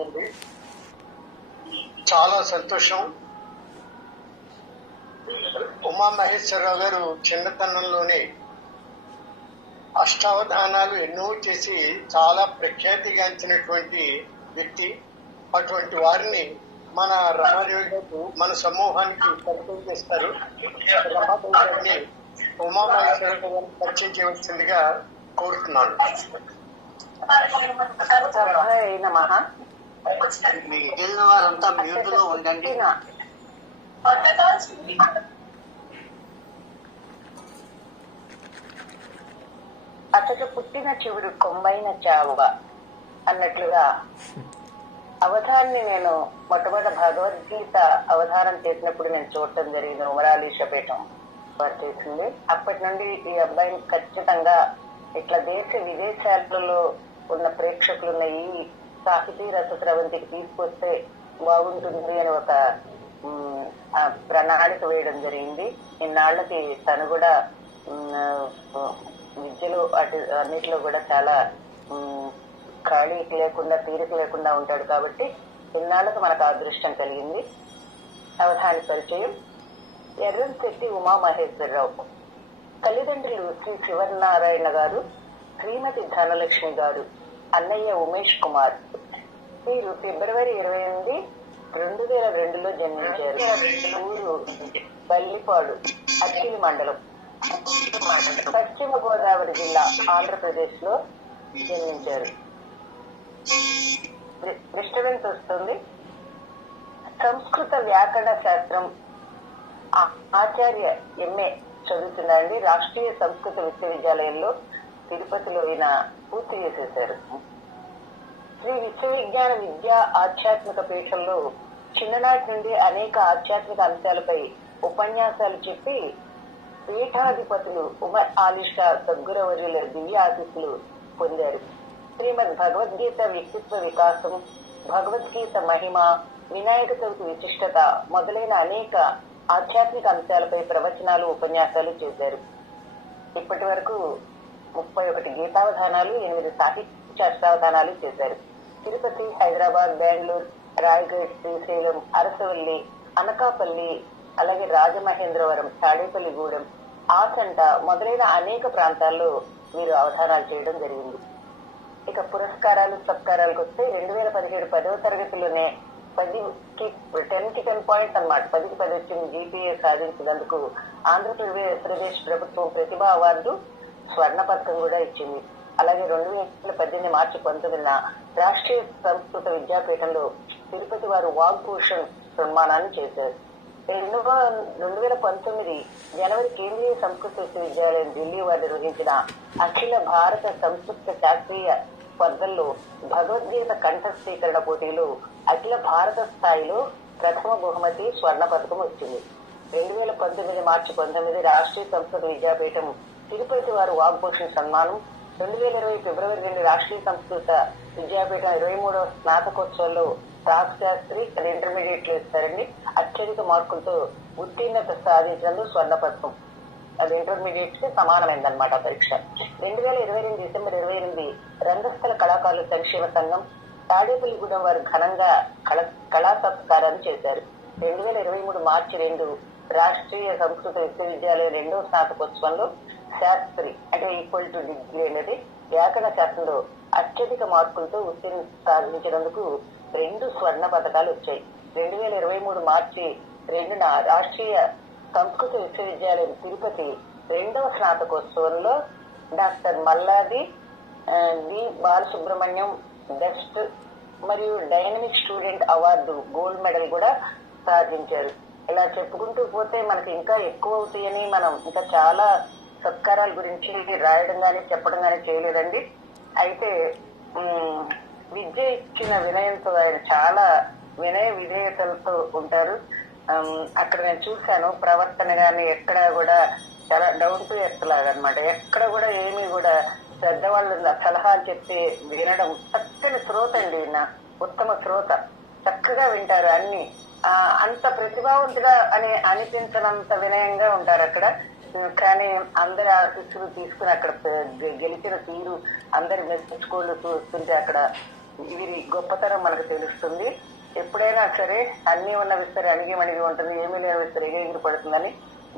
ఉంది. చాలా సంతోషం. ఉమామహేశ్వరరావు గారు చిన్నతనంలోనే అష్టావధానాలు ఎన్నో చేసి చాలా ప్రఖ్యాతిగాంచినటువంటి వ్యక్తి. అటువంటి వారిని మన రమాదేవి గారు మన సమూహానికి పరిచయం చేస్తారు. రమాదేవి గారిని ఉమామహేశ్వరరావు గారిని పరిచయం చేయవలసిందిగా కోరుతున్నాను. మిగిలిన వారంతా మ్యూట్ లో ఉండండి. అతడు పుట్టిన చివురు కొమ్మైన చావ అన్నట్లుగా అవధాన్ని నేను మొట్టమొదటి భగవద్గీత అవధానం చేసినప్పుడు నేను చూడటం జరిగింది. ఉమరాలీషపేటం వారు చేసింది. అప్పటి నుండి ఈ అబ్బాయిని ఖచ్చితంగా ఇట్లా దేశ విదేశాలలో ఉన్న ప్రేక్షకులున్న ఈ సాహితీ రసస్రవంతికి తీసుకొస్తే బాగుంటుంది అని ఒక ప్రణాళిక వేయడం జరిగింది. ఇన్నాళ్లకి తను కూడా విద్యలో అన్నిటిలో కూడా చాలా ఖాళీకి లేకుండా తీరిక లేకుండా ఉంటాడు కాబట్టి ఇన్నాళ్లకు మనకు అదృష్టం కలిగింది. అవధాని పరిచయం. ఎర్రంశెట్టి ఉమామహేశ్వరరావు. తల్లిదండ్రులు శ్రీ శివనారాయణ గారు, శ్రీమతి ధనలక్ష్మి గారు, అన్నయ్య ఉమేష్ కుమార్. వీరు ఫిబ్రవరి 28, 2002లో జన్మించారు. ఊరు బల్లిపాడు, అక్కిలి మండలం, పశ్చిమ గోదావరి జిల్లా, ఆంధ్రప్రదేశ్ లో జన్మించారు. డిస్టర్బెన్స్ వస్తుంది. సంస్కృత వ్యాకరణ శాస్త్రం ఆచార్య ఎంఏ చదువుతున్నారండి. రాష్ట్రీయ సంస్కృత విశ్వవిద్యాలయంలో తిరుపతిలో ఈయన పూర్తి చేసేశారు. శ్రీ విశ్వవిజ్ఞాన విద్యా ఆధ్యాత్మిక పీఠంలో చిన్ననాటి నుండి అనేక ఆధ్యాత్మిక అంశాలపై ఉపన్యాసాలు చెప్పి పీఠాధిపతులు ఉమర్ ఆలీషా సద్గురవర్యుల దివ్య ఆశీస్సులు పొందారు. శ్రీమద్ భగవద్గీత వ్యక్తిత్వ వికాసం, భగవద్గీత మహిమ, వినాయక చవితి విశిష్టత మొదలైన అనేక ఆధ్యాత్మిక అంశాలపై ప్రవచనాలు, ఉపన్యాసాలు చేశారు. ఇప్పటి వరకు 31 గీతావధానాలు, 8 సాహిత్య అష్టావధానాలు చేశారు. తిరుపతి, హైదరాబాద్, బెంగళూరు, రాయగఢ్, శ్రీశైలం, అరసవల్లి, అనకాపల్లి, అలాగే రాజమహేంద్రవరం, తాడేపల్లిగూడెం, ఆచంట మొదలైన అనేక ప్రాంతాల్లో వీరు అవధానాలు చేయడం జరిగింది. ఇక పురస్కారాలు, సత్కారాలకు వస్తే 2017 10వ తరగతిలోనే 10కి 10 పాయింట్స్ అన్నమాట, 10కి 10 వచ్చిన జీపీఏ సాధించినందుకు ఆంధ్రప్రదేశ్ ప్రభుత్వం ప్రతిభా అవార్డు, స్వర్ణ పథకం కూడా ఇచ్చింది. అలాగే 2018 మార్చి 19న రాష్ట్రీయ సంస్కృత విద్యాపీఠంలో తిరుపతి వారు వాగ్భూషణ్ సన్మానాన్ని చేశారు. 2019 జనవరి కేంద్రీయ సంస్కృత విశ్వవిద్యాలయం ఢిల్లీ వారు నిర్వహించిన అఖిల భారత సంస్కృత శాస్త్రీయ స్పర్ధల్లో భగవద్గీత కంఠస్థీకరణ పోటీలో అఖిల భారత స్థాయిలో ప్రథమ బహుమతి, స్వర్ణ పథకం వచ్చింది. 2019 మార్చి 19 రాష్ట్రీయ సంస్కృత విద్యాపీఠం తిరుపతి వారు వాగ్భూషణ్ సన్మానం, 2020 ఫిబ్రవరి 2 రాష్ట్రీయ సంస్కృత విద్యాపీఠం 23వ స్నాతకోత్సవంలో శాస్త్రి ఇంటర్మీడియట్ లో ఇస్తారండి. అత్యధిక మార్కులతో ఉత్తీర్ణత సాధించినందుకు స్వర్ణ పథకం. అది ఇంటర్మీడియట్ కి సమానమైందన్నమాట పరీక్ష. 2022 డిసెంబర్ 28 రంగస్థల కళాకారుల సంక్షేమ సంఘం తాడేపల్లిగూడెం వారు ఘనంగా కళా సత్కారాన్ని చేశారు. 2023 మార్చి 2 రాష్ట్రీయ సంస్కృత విశ్వవిద్యాలయం 2వ స్నాతకోత్సవంలో శాస్త్రి అంటే ఈక్వల్ టు డిగ్రీ అనేది వ్యాకరణ శాస్త్రంలో అత్యధిక మార్కులతో ఉత్తీర్ణ సాధించినందుకు 2 స్వర్ణ పథకాలు వచ్చాయి. 2023 మార్చి 2న రాష్ట్రీయ సంస్కృత విశ్వవిద్యాలయం తిరుపతి 2వ స్నాతకోత్సవంలో డాక్టర్ మల్లాది వి బాలసుబ్రహ్మణ్యం బెస్ట్ మరియు dynamic student award gold medal కూడా సాధించారు. ఇలా చెప్పుకుంటూ పోతే మనకి ఇంకా ఎక్కువ అవుతాయని మనం ఇంకా చాలా సత్కారాల గురించి రాయడం గానీ చెప్పడం గానీ చేయలేదండి. అయితే విద్య ఇచ్చిన వినయంతో ఆయన చాలా వినయ విధేయతలతో ఉంటారు. అక్కడ నేను చూశాను ప్రవర్తన గాని ఎక్కడ కూడా చాలా డౌన్ టు ఎర్త్ లాగా అనమాట. ఎక్కడ కూడా ఏమీ కూడా పెద్దవాళ్ళు సలహాలు చెప్తే వినడం చక్కని శ్రోత అండి. ఉత్తమ శ్రోత, చక్కగా వింటారు అన్ని. అంత ప్రతిభావంతుగా అని అనిపించనంత వినయంగా ఉంటారు అక్కడ. కానీ అందరి ఆశీస్సులు తీసుకుని అక్కడ గెలిచిన తీరు, అందరి మెచ్చుకోళ్ళు చూస్తుంటే అక్కడ వీరి గొప్పతనం మనకు తెలుస్తుంది. ఎప్పుడైనా సరే అన్ని ఉన్న విస్తరి అణిగి మణిగి ఉంటుంది, ఏమీ లేని విస్తరి ఎగిరి పడుతుందని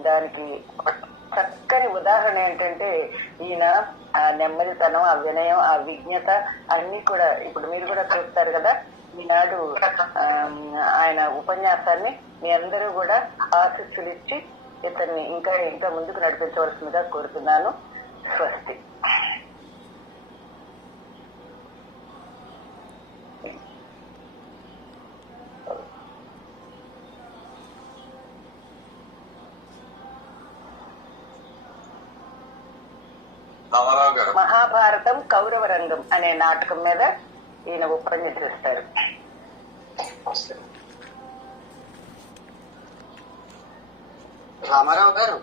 దానికి చక్కని ఉదాహరణ ఏంటంటే ఈయన ఆ నెమ్మదితనం, ఆ వినయం, ఆ విజ్ఞత అన్ని కూడా ఇప్పుడు మీరు కూడా చూస్తారు కదా. ఈనాడు ఆయన ఉపన్యాసాన్ని మీ అందరూ కూడా ఆశీస్సులు ఇచ్చి ఇతన్ని ఇంకా ఇంకా ముందుకు నడిపించవలసిందిగా కోరుతున్నాను. స్వస్తి. మహాభారతం కౌరవ రంగం అనే నాటకం మీద ఈయన ఉపన్యసిస్తారు. రామారావు గారు,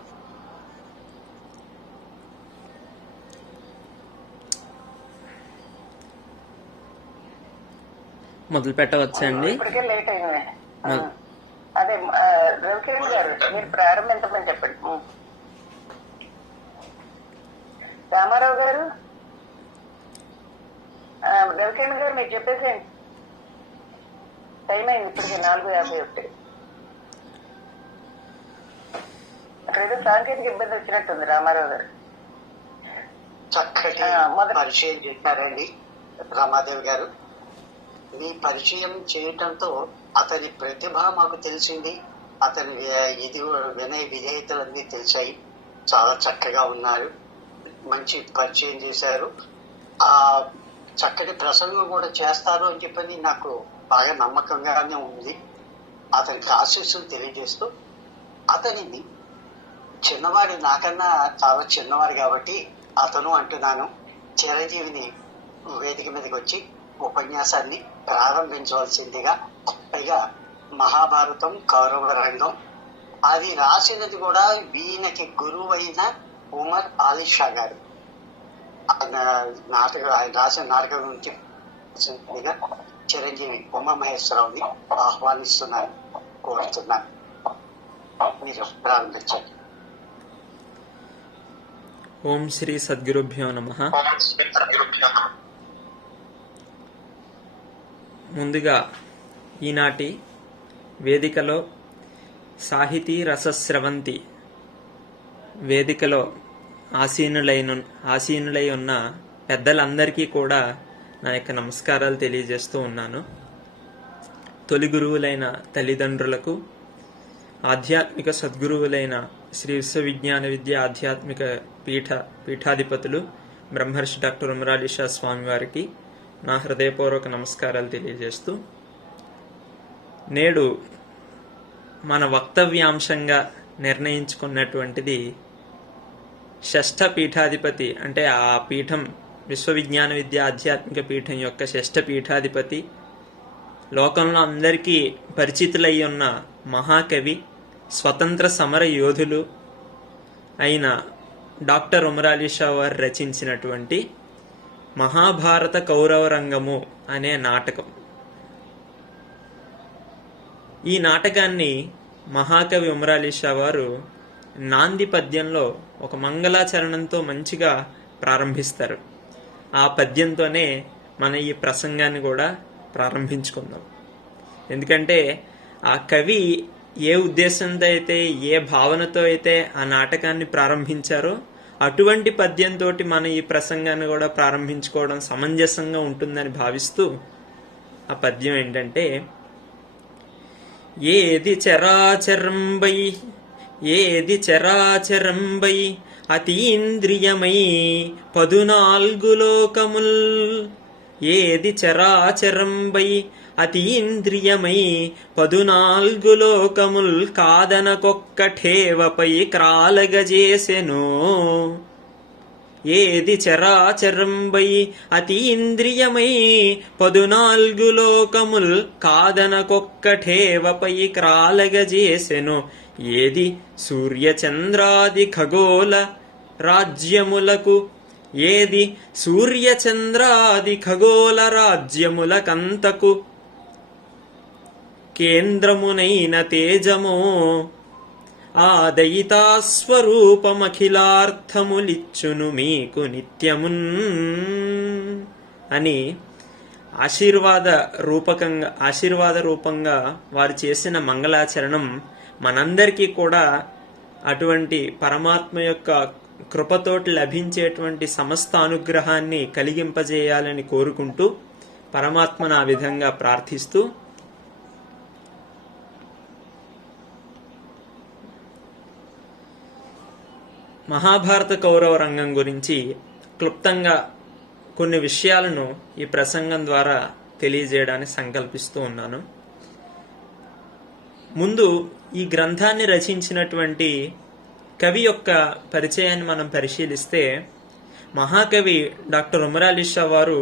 మొదలు పెట్టవచ్చండి? ఇప్పటికే లేట్ అయింది. అదే రవికిరణ్ గారు మీరు ప్రారంభించమని చెప్పండి. రామారావు గారు, రవికిరణ్ గారు మీరు చెప్పేసేయండి. టైం అయింది ఇప్పటికే 4:51. అక్కడ ఏదో సాంకేతిక ఇబ్బంది వచ్చినట్టుంది. రామారావు గారు చక్కటి పరిచయం చేశారండి. రమాదేవి గారు, మీ పరిచయం చేయటంతో అతని ప్రతిభ మాకు తెలిసింది, అతని ఇది వినయ విధేయతలన్నీ తెలిసాయి. చాలా చక్కగా ఉన్నారు, మంచి పరిచయం చేశారు. ఆ చక్కటి ప్రసంగం కూడా చేస్తారు అని చెప్పని నాకు బాగా నమ్మకంగానే ఉంది. అతనికి ఆశీస్సులు తెలియజేస్తూ, అతనిని చిన్నవాడు, నాకన్నా చాలా చిన్నవాడు కాబట్టి అతను అంటున్నాను, చిరంజీవిని వేదిక మీదకి వచ్చి ఉపన్యాసాన్ని ప్రారంభించవలసిందిగా. పైగా మహాభారతం కౌరవ రంగం అది రాసినది కూడా వీళ్ళకి గురువు అయిన ఉమర్ ఆలిషా గారు. ఆయన రాసిన నాటకం గురించి చిరంజీవి ఉమామహేశ్వరరావుని ఆహ్వానిస్తున్నాను, కోరుతున్నాను. మీరు ప్రారంభించండి. ఓం శ్రీ సద్గురుభ్యో నమః. ముందుగా ఈనాటి వేదికలో సాహితీ రసస్రవంతి వేదికలో ఆసీనులై ఉన్న పెద్దలందరికీ కూడా నా యొక్క నమస్కారాలు తెలియజేస్తూ ఉన్నాను. తొలి గురువులైన తల్లిదండ్రులకు, ఆధ్యాత్మిక సద్గురువులైన శ్రీ విశ్వవిజ్ఞాన విద్య ఆధ్యాత్మిక పీఠాధిపతులు బ్రహ్మర్షి డాక్టర్ ఉమరాలిషా స్వామి వారికి నా హృదయపూర్వక నమస్కారాలు తెలియజేస్తూ, నేడు మన వక్తవ్యాంశంగా నిర్ణయించుకున్నటువంటిది షష్ఠ పీఠాధిపతి, అంటే ఆ పీఠం విశ్వవిజ్ఞాన విద్య ఆధ్యాత్మిక పీఠం యొక్క షష్ఠ పీఠాధిపతి, లోకంలో అందరికీ పరిచితులై ఉన్న మహాకవి, స్వతంత్ర సమర యోధులు అయిన డాక్టర్ ఉమరాలిషా వారు రచించినటువంటి మహాభారత కౌరవ రంగము అనే నాటకం. ఈ నాటకాన్ని మహాకవి ఉమరాలిషా వారు నాంది పద్యంలో ఒక మంగళాచరణంతో మంచిగా ప్రారంభిస్తారు. ఆ పద్యంతోనే మన ఈ ప్రసంగాన్ని కూడా ప్రారంభించుకుందాం. ఎందుకంటే ఆ కవి ఏ ఉద్దేశంతో అయితే, ఏ భావనతో అయితే ఆ నాటకాన్ని ప్రారంభించారో అటువంటి పద్యంతో మన ఈ ప్రసంగాన్ని కూడా ప్రారంభించుకోవడం సమంజసంగా ఉంటుందని భావిస్తూ ఆ పద్యం ఏంటంటే, ఏది చరాచరంబై అతీంద్రియమై 14 లోకముల్, ఏది చరాచరంబై అతీంద్రియమై 14 లోకముల్ కాదనకొక్కఠేవపై క్రాలగజేసెను. ఏది చరాచరంబై అతీంద్రియమై 14 లోకముల్ కాదనకొక్కఠేవపై క్రాలగజేసెను. ఏది సూర్యచంద్రాది ఖగోళ రాజ్యములకు, ఏది సూర్యచంద్రాది ఖగోళ రాజ్యములకంతకు కేంద్రమునైన తేజమో, ఆ దయితాస్వరూపమఖిలార్థములిచ్చును మీకు నిత్యమున్ అని ఆశీర్వాద రూపంగా వారు చేసిన మంగళాచరణం మనందరికీ కూడా అటువంటి పరమాత్మ యొక్క కృపతోటి లభించేటువంటి సమస్త అనుగ్రహాన్ని కలిగింపజేయాలని కోరుకుంటూ పరమాత్మను ఆ విధంగా ప్రార్థిస్తూ మహాభారత కౌరవ రంగం గురించి క్లుప్తంగా కొన్ని విషయాలను ఈ ప్రసంగం ద్వారా తెలియజేయడానికి సంకల్పిస్తూ ఉన్నాను. ముందు ఈ గ్రంథాన్ని రచించినటువంటి కవి యొక్క పరిచయాన్ని మనం పరిశీలిస్తే, మహాకవి డాక్టర్ ఉమర్ అలీ షా వారు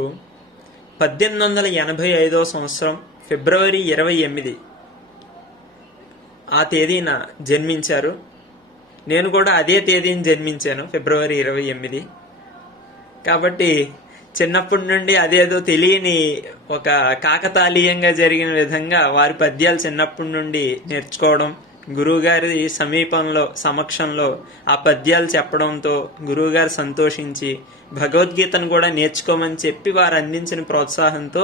1885 సంవత్సరం ఫిబ్రవరి 28 ఆ తేదీన జన్మించారు. నేను కూడా అదే తేదీని జన్మించాను, ఫిబ్రవరి 28. కాబట్టి చిన్నప్పటి నుండి అదేదో తెలియని ఒక కాకతాళీయంగా జరిగిన విధంగా వారి పద్యాలు చిన్నప్పటి నుండి నేర్చుకోవడం, గురువుగారి సమక్షంలో ఆ పద్యాలు చెప్పడంతో గురువుగారు సంతోషించి భగవద్గీతను కూడా నేర్చుకోమని చెప్పి వారు అందించిన ప్రోత్సాహంతో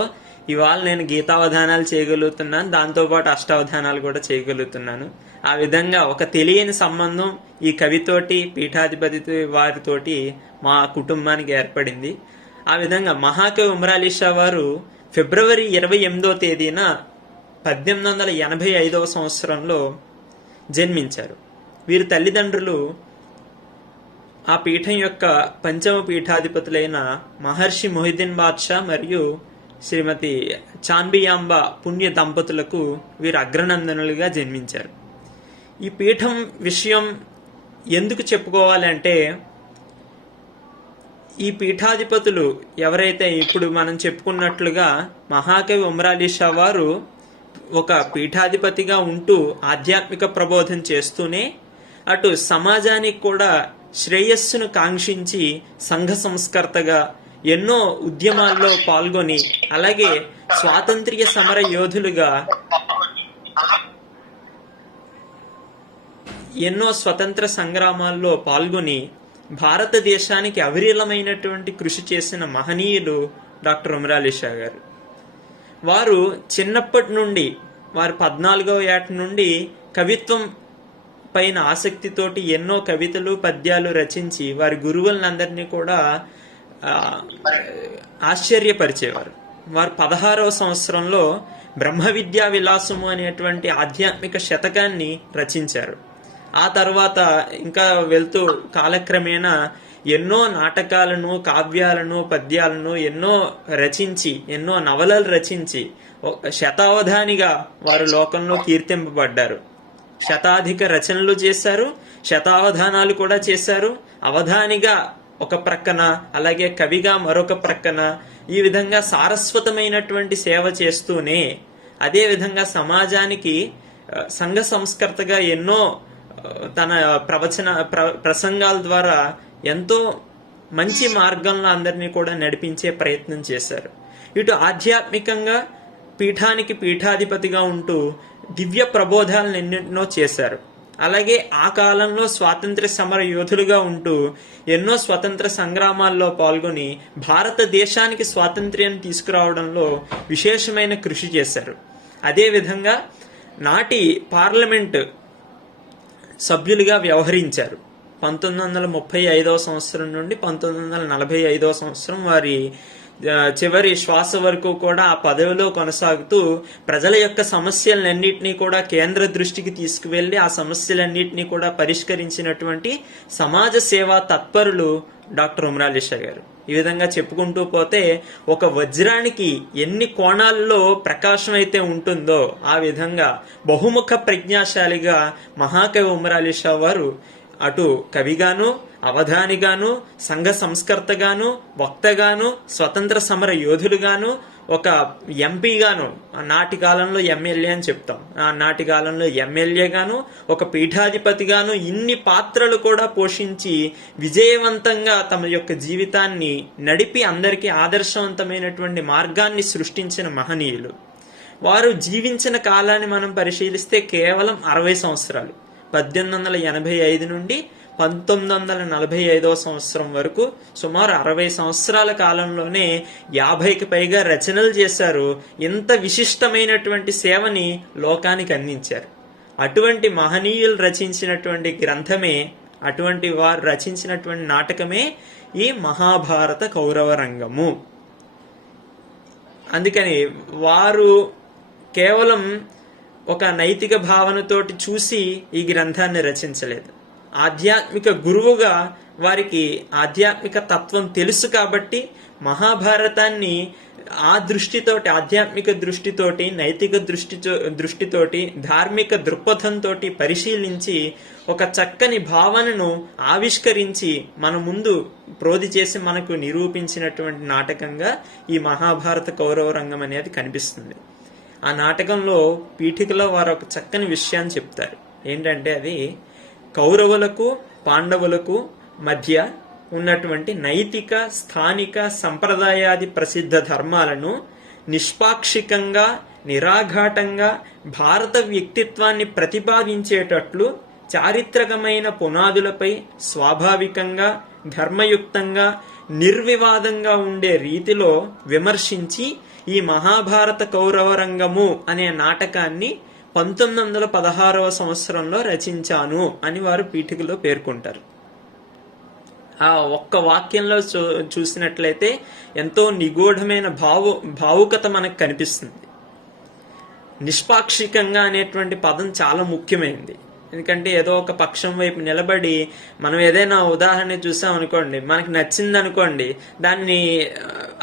ఇవాళ నేను గీతావధానాలు చేయగలుగుతున్నాను, దాంతోపాటు అష్టావధానాలు కూడా చేయగలుగుతున్నాను. ఆ విధంగా ఒక తెలియని సంబంధం ఈ కవితోటి, పీఠాధిపతి వారితోటి మా కుటుంబానికి ఏర్పడింది. ఆ విధంగా మహాకవి ఉమర్ అలీ షా వారు ఫిబ్రవరి 28వ తేదీన 1885 సంవత్సరంలో జన్మించారు. వీరి తల్లిదండ్రులు ఆ పీఠం యొక్క పంచమ పీఠాధిపతులైన మహర్షి మొహిద్దీన్ బాద్షా మరియు శ్రీమతి చాన్బియాంబ పుణ్య దంపతులకు వీరు అగ్రనందనులుగా జన్మించారు. ఈ పీఠం విషయం ఎందుకు చెప్పుకోవాలంటే, ఈ పీఠాధిపతులు ఎవరైతే ఇప్పుడు మనం చెప్పుకున్నట్లుగా మహాకవి ఉమర్ అలీ షా వారు ఒక పీఠాధిపతిగా ఉంటూ ఆధ్యాత్మిక ప్రబోధం చేస్తూనే అటు సమాజానికి కూడా శ్రేయస్సును కాంక్షించి సంఘ సంస్కర్తగా ఎన్నో ఉద్యమాల్లో పాల్గొని, అలాగే స్వాతంత్ర్య సమర యోధులుగా ఎన్నో స్వతంత్ర సంగ్రామాల్లో పాల్గొని భారతదేశానికి అవిరళమైనటువంటి కృషి చేసిన మహనీయులు డాక్టర్ ఉమర్ అలీ షా గారు. వారు చిన్నప్పటి నుండి, వారు 14వ ఏట నుండి కవిత్వం పైన ఆసక్తితోటి ఎన్నో కవితలు, పద్యాలు రచించి వారి గురువులందరినీ కూడా ఆశ్చర్యపరిచేవారు. వారు 16వ సంవత్సరంలో బ్రహ్మ విద్యా విలాసము అనేటువంటి ఆధ్యాత్మిక శతకాన్ని రచించారు. ఆ తర్వాత ఇంకా వెళ్తూ కాలక్రమేణా ఎన్నో నాటకాలను, కావ్యాలను, పద్యాలను ఎన్నో రచించి, ఎన్నో నవలలు రచించి శతావధానిగా వారు లోకంలో కీర్తింపబడ్డారు. శతాధిక రచనలు చేశారు, శతావధానాలు కూడా చేశారు. అవధానిగా ఒక ప్రక్కన, అలాగే కవిగా మరొక ప్రక్కన, ఈ విధంగా సారస్వతమైనటువంటి సేవ చేస్తూనే అదే విధంగా సమాజానికి సంఘ సంస్కర్తగా ఎన్నో తన ప్రసంగాల ద్వారా ఎంతో మంచి మార్గంలో అందరినీ కూడా నడిపించే ప్రయత్నం చేశారు. ఇటు ఆధ్యాత్మికంగా పీఠానికి పీఠాధిపతిగా ఉంటూ దివ్య ప్రబోధాలను ఎన్నెన్నో చేశారు. అలాగే ఆ కాలంలో స్వాతంత్ర్య సమర యోధులుగా ఉంటూ ఎన్నో స్వతంత్ర సంగ్రామాల్లో పాల్గొని భారతదేశానికి స్వాతంత్ర్యం తీసుకురావడంలో విశేషమైన కృషి చేశారు. అదేవిధంగా నాటి పార్లమెంట్ సభ్యులుగా వ్యవహరించారు. 1935 సంవత్సరం నుండి 1945 సంవత్సరం వారి చివరి శ్వాస వరకు కూడా ఆ పదవిలో కొనసాగుతూ ప్రజల యొక్క సమస్యలన్నింటినీ కూడా కేంద్ర దృష్టికి తీసుకువెళ్లి ఆ సమస్యలన్నింటినీ కూడా పరిష్కరించినటువంటి సమాజ సేవా తత్పరులు డాక్టర్ ఉమర్ అలీ షా గారు. ఈ విధంగా చెప్పుకుంటూ పోతే ఒక వజ్రానికి ఎన్ని కోణాల్లో ప్రకాశం అయితే ఉంటుందో ఆ విధంగా బహుముఖ ప్రజ్ఞాశాలిగా మహాకవి ఉమర్ అలీ షా వారు అటు కవిగాను, అవధానిగాను, సంఘ సంస్కర్తగాను, వక్తగాను, స్వతంత్ర సమర యోధులుగాను, ఒక ఎంపీగాను, నాటి కాలంలో ఎమ్మెల్యే అని చెప్తాం, ఆ నాటి కాలంలో ఎమ్మెల్యేగాను, ఒక పీఠాధిపతిగాను ఇన్ని పాత్రలు కూడా పోషించి విజయవంతంగా తమ యొక్క జీవితాన్ని నడిపి అందరికీ ఆదర్శవంతమైనటువంటి మార్గాన్ని సృష్టించిన మహనీయులు. వారు జీవించిన కాలాన్ని మనం పరిశీలిస్తే కేవలం 60 సంవత్సరాలు. 1885 నుండి 1945 సంవత్సరం వరకు సుమారు 60 సంవత్సరాల కాలంలోనే 50కి పైగా రచనలు చేశారు. ఇంత విశిష్టమైనటువంటి సేవని లోకానికి అందించారు. అటువంటి మహనీయులు రచించినటువంటి గ్రంథమే, అటువంటి వారు రచించినటువంటి నాటకమే ఈ మహాభారత కౌరవ రంగము. అందుకని వారు కేవలం ఒక నైతిక భావనతోటి చూసి ఈ గ్రంథాన్ని రచించలేదు. ఆధ్యాత్మిక గురువుగా వారికి ఆధ్యాత్మిక తత్వం తెలుసు కాబట్టి మహాభారతాన్ని ఆ దృష్టితోటి, ఆధ్యాత్మిక దృష్టితోటి, నైతిక దృష్టితోటి, ధార్మిక దృక్పథంతో పరిశీలించి ఒక చక్కని భావనను ఆవిష్కరించి మన ముందు ప్రోధి చేసి మనకు నిరూపించినటువంటి నాటకంగా ఈ మహాభారత కౌరవ రంగం అనేది కనిపిస్తుంది. ఆ నాటకంలో పీఠికలో వారు ఒక చక్కని విషయాన్ని చెప్తారు. ఏంటంటే అది కౌరవులకు పాండవులకు మధ్య ఉన్నటువంటి నైతిక, స్థానిక, సంప్రదాయాది ప్రసిద్ధ ధర్మాలను నిష్పాక్షికంగా, నిరాఘాటంగా భారత వ్యక్తిత్వాన్ని ప్రతిపాదించేటట్లు చారిత్రకమైన పునాదులపై స్వాభావికంగా, ధర్మయుక్తంగా, నిర్వివాదంగా ఉండే రీతిలో విమర్శించి ఈ మహాభారత కౌరవ రంగము అనే నాటకాన్ని 1916వ సంవత్సరంలో రచించాను అని వారు పీఠికలో పేర్కొంటారు. ఆ ఒక్క వాక్యంలో చూసినట్లయితే ఎంతో నిగూఢమైన భావుకత మనకు కనిపిస్తుంది. నిష్పాక్షికంగా అనేటువంటి పదం చాలా ముఖ్యమైనది. ఎందుకంటే ఏదో ఒక పక్షం వైపు నిలబడి మనం ఏదైనా ఉదాహరణ చూసాం అనుకోండి, మనకి నచ్చింది అనుకోండి, దాన్ని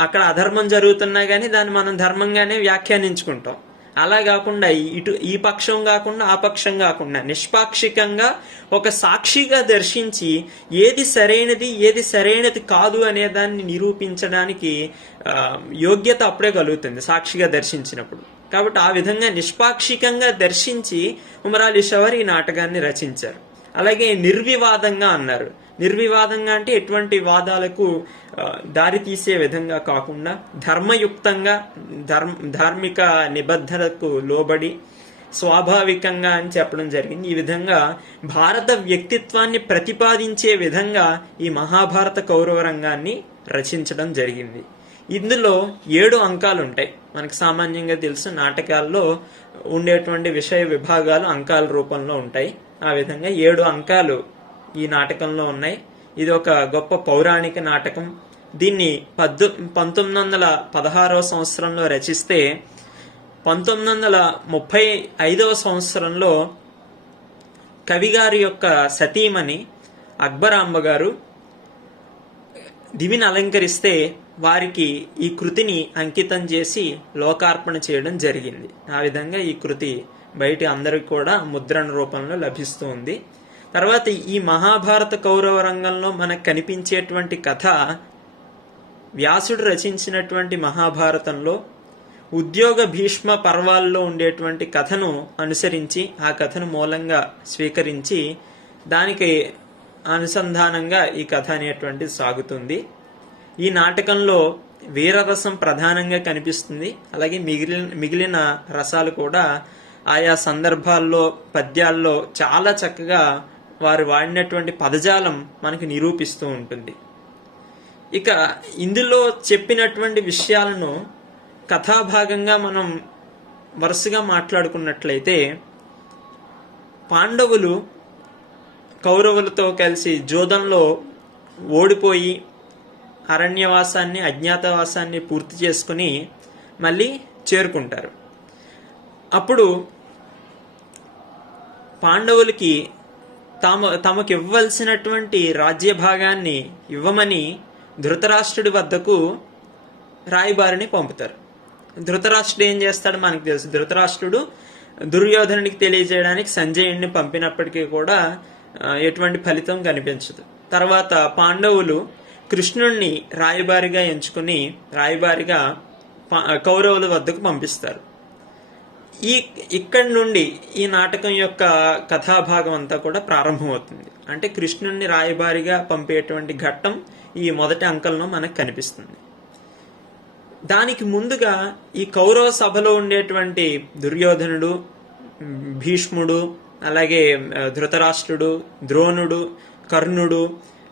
అక్కడ అధర్మం జరుగుతున్నా కానీ దాన్ని మనం ధర్మంగానే వ్యాఖ్యానించుకుంటాం. అలా కాకుండా ఈ పక్షం కాకుండా ఆ పక్షం కాకుండా నిష్పాక్షికంగా ఒక సాక్షిగా దర్శించి ఏది సరైనది ఏది సరైనది కాదు అనే దాన్ని నిరూపించడానికి యోగ్యత అప్పుడే కలుగుతుంది సాక్షిగా దర్శించినప్పుడు. కాబట్టి ఆ విధంగా నిష్పాక్షికంగా దర్శించి ఉమరాలి షవర్ ఈ నాటకాన్ని రచించారు. అలాగే నిర్వివాదంగా అన్నారు. నిర్వివాదంగా అంటే ఎటువంటి వాదాలకు దారి తీసే విధంగా కాకుండా ధర్మయుక్తంగా, ధార్మిక నిబద్ధతకు లోబడి స్వాభావికంగా అని చెప్పడం జరిగింది. ఈ విధంగా భారత వ్యక్తిత్వాన్ని ప్రతిపాదించే విధంగా ఈ మహాభారత కౌరవ రంగాన్ని రచించడం జరిగింది. ఇందులో 7 అంకాలు ఉంటాయి. మనకు సామాన్యంగా తెలుసు నాటకాల్లో ఉండేటువంటి విషయ విభాగాలు అంకాల రూపంలో ఉంటాయి. ఆ విధంగా 7 అంకాలు ఈ నాటకంలో ఉన్నాయి. ఇది ఒక గొప్ప పౌరాణిక నాటకం. దీన్ని 1916వ సంవత్సరంలో రచిస్తే 1935వ సంవత్సరంలో కవిగారి యొక్క సతీమణి అక్బరాంబ గారు దివిని అలంకరిస్తే వారికి ఈ కృతిని అంకితం చేసి లోకార్పణ చేయడం జరిగింది. ఆ విధంగా ఈ కృతి బయట అందరికి కూడా ముద్రణ రూపంలో లభిస్తూ ఉంది. తర్వాత ఈ మహాభారత కౌరవ రంగంలో మనకు కనిపించేటువంటి కథ వ్యాసుడు రచించినటువంటి మహాభారతంలో ఉద్యోగ భీష్మ పర్వాల్లో ఉండేటువంటి కథను అనుసరించి ఆ కథను మూలంగా స్వీకరించి దానికి అనుసంధానంగా ఈ కథ అనేటువంటిది సాగుతుంది. ఈ నాటకంలో వీరరసం ప్రధానంగా కనిపిస్తుంది. అలాగే మిగిలిన రసాలు కూడా ఆయా సందర్భాల్లో పద్యాల్లో చాలా చక్కగా వారు వాడినటువంటి పదజాలం మనకు నిరూపిస్తూ ఉంటుంది. ఇక ఇందులో చెప్పినటువంటి విషయాలను కథాభాగంగా మనం వరుసగా మాట్లాడుకున్నట్లయితే పాండవులు కౌరవులతో కలిసి జోదంలో ఓడిపోయి అరణ్యవాసాన్ని, అజ్ఞాతవాసాన్ని పూర్తి చేసుకుని మళ్ళీ చేరుకుంటారు. అప్పుడు పాండవులకి తమకు ఇవ్వవలసినటువంటి రాజ్య భాగాన్ని ఇవ్వమని ధృతరాష్ట్రుడి వద్దకు రాయబారిని పంపుతారు. ధృతరాష్ట్రుడు ఏం చేస్తాడు మనకు తెలుసు. ధృతరాష్ట్రుడు దుర్యోధనుడికి తెలియజేయడానికి సంజయుడిని పంపినప్పటికీ కూడా ఎటువంటి ఫలితం కనిపించదు. తర్వాత పాండవులు కృష్ణుణ్ణి రాయబారిగా ఎంచుకుని రాయబారిగా కౌరవుల వద్దకు పంపిస్తారు. ఇక్కడి నుండి ఈ నాటకం యొక్క కథాభాగం అంతా కూడా ప్రారంభమవుతుంది. అంటే కృష్ణుణ్ణి రాయబారిగా పంపేటువంటి ఘట్టం ఈ మొదటి అంకంలో మనకు కనిపిస్తుంది. దానికి ముందుగా ఈ కౌరవ సభలో ఉండేటువంటి దుర్యోధనుడు, భీష్ముడు, అలాగే ధృతరాష్ట్రుడు, ద్రోణుడు, కర్ణుడు,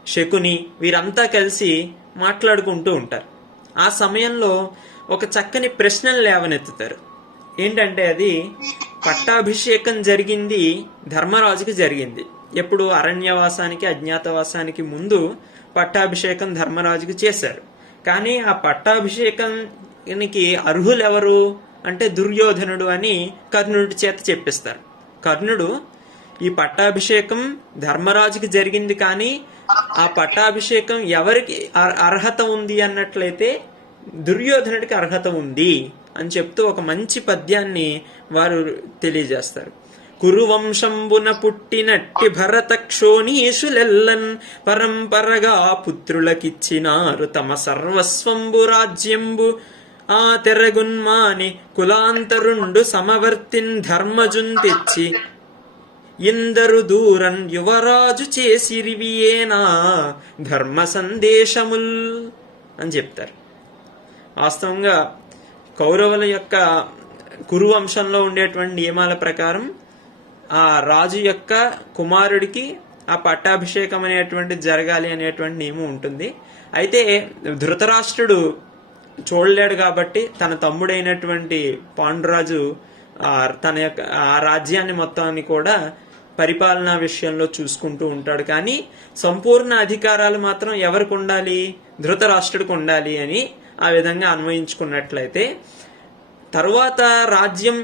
శకుని వీరంతా కలిసి మాట్లాడుకుంటూ ఉంటారు. ఆ సమయంలో ఒక చక్కని ప్రశ్నలు లేవనెత్తుతారు. ఏంటంటే అది పట్టాభిషేకం జరిగింది ధర్మరాజుకి జరిగింది. ఎప్పుడు అరణ్యవాసానికి అజ్ఞాతవాసానికి ముందు పట్టాభిషేకం ధర్మరాజుకి చేశారు. కానీ ఆ పట్టాభిషేకానికి అర్హులెవరు అంటే దుర్యోధనుడు అని కర్ణుడి చేత చెప్పిస్తారు. కర్ణుడు ఈ పట్టాభిషేకం ధర్మరాజుకి జరిగింది, కానీ ఆ పట్టాభిషేకం ఎవరికి అర్హత ఉంది అన్నట్లయితే దుర్యోధనుడికి అర్హత ఉంది అని చెప్తూ ఒక మంచి పద్యాన్ని వారు తెలియజేస్తారు. కురువంశంబున పుట్టినట్టి భరత క్షోణీషులెల్లన్ పరంపరగా పుత్రులకిచ్చినారు తమ సర్వస్వంబు రాజ్యంబు ఆ తెరగున్మాని కులాంతరుండు సమవర్తిన్ ధర్మజున్ తెచ్చి ఇందరు దూరన్ యువరాజు చేసిరివియేనా ధర్మ సందేశముల్ అని చెప్తారు. వాస్తవంగా కౌరవుల యొక్క కురువంశంలో ఉండేటువంటి నియమాల ప్రకారం ఆ రాజు యొక్క కుమారుడికి ఆ పట్టాభిషేకం అనేటువంటిది జరగాలి అనేటువంటి నియమం ఉంటుంది. అయితే ధృతరాష్ట్రుడు చూడలేడు కాబట్టి తన తమ్ముడైనటువంటి పాండురాజు తన యొక్క ఆ రాజ్యాన్ని మొత్తాన్ని కూడా పరిపాలనా విషయంలో చూసుకుంటూ ఉంటాడు. కానీ సంపూర్ణ అధికారాలు మాత్రం ఎవరికి ఉండాలి? ధృతరాష్ట్రుడికి ఉండాలి అని ఆ విధంగా అన్వయించుకున్నట్లయితే తరువాత రాజ్యం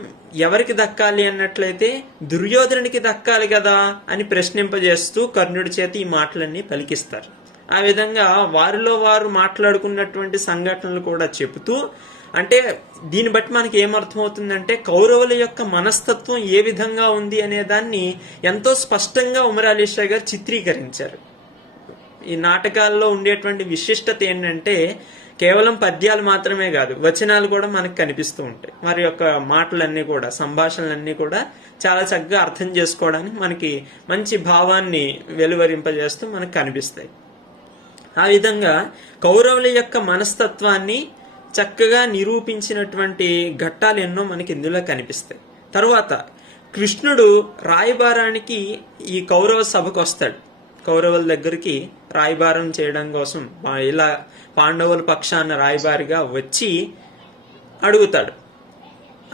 ఎవరికి దక్కాలి అన్నట్లయితే దుర్యోధనుడికి దక్కాలి కదా అని ప్రశ్నింపజేస్తూ కర్ణుడి చేత ఈ మాటలన్నీ పలికిస్తారు. ఆ విధంగా వారిలో వారు మాట్లాడుకున్నటువంటి సంఘటనలు కూడా చెబుతూ, అంటే దీన్ని బట్టి మనకి ఏమర్థమవుతుందంటే కౌరవుల యొక్క మనస్తత్వం ఏ విధంగా ఉంది అనే దాన్ని ఎంతో స్పష్టంగా ఉమర్ షా గారు చిత్రీకరించారు. ఈ నాటకాల్లో ఉండేటువంటి విశిష్టత ఏంటంటే కేవలం పద్యాలు మాత్రమే కాదు, వచనాలు కూడా మనకు కనిపిస్తూ ఉంటాయి. వారి యొక్క మాటలన్నీ కూడా, సంభాషణలన్నీ కూడా చాలా చక్కగా అర్థం చేసుకోవడానికి మనకి మంచి భావాన్ని వెలువరింపజేస్తూ మనకు కనిపిస్తాయి. ఆ విధంగా కౌరవుల యొక్క మనస్తత్వాన్ని చక్కగా నిరూపించినటువంటి ఘట్టాలు ఎన్నో మనకి ఇందులో కనిపిస్తాయి. తరువాత కృష్ణుడు రాయబారానికి ఈ కౌరవ సభకు వస్తాడు. కౌరవుల దగ్గరికి రాయబారం చేయడం కోసం ఇలా పాండవుల పక్షాన రాయబారిగా వచ్చి అడుగుతాడు,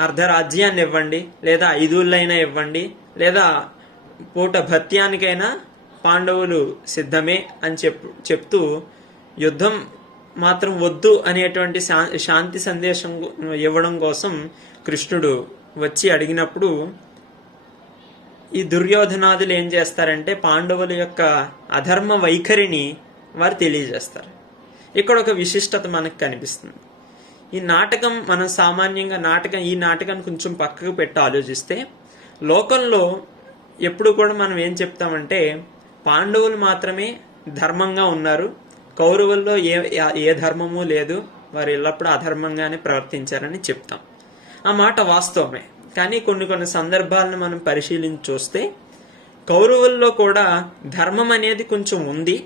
అర్ధరాజ్యాన్ని ఇవ్వండి, లేదా 5 ఊళ్ళైనా ఇవ్వండి, లేదా పూట భత్యానికైనా పాండవులు సిద్ధమే అని చెప్తూ యుద్ధం మాత్రం వద్దు అనేటువంటి శాంతి సందేశం ఇవ్వడం కోసం కృష్ణుడు వచ్చి అడిగినప్పుడు ఈ దుర్యోధనాదులు ఏం చేస్తారంటే పాండవుల యొక్క అధర్మ వైఖరిని వారు తెలియజేస్తారు. ఇక్కడ ఒక విశిష్టత మనకు కనిపిస్తుంది. ఈ నాటకం మనం సామాన్యంగా ఈ నాటకాన్ని కొంచెం పక్కకు పెట్టి ఆలోచిస్తే లోకంలో ఎప్పుడు కూడా మనం ఏం చెప్తామంటే పాండవులు మాత్రమే ధర్మంగా ఉన్నారు, కౌరవుల్లో ఏ ధర్మము లేదు, వారు ఎల్లప్పుడూ అధర్మంగానే ప్రవర్తించారని చెప్తాం. ఆ మాట వాస్తవమే. కానీ కొన్ని సందర్భాలను మనం పరిశీలించి చూస్తే కౌరవుల్లో కూడా ధర్మం అనేది కొంచెం ఉంది,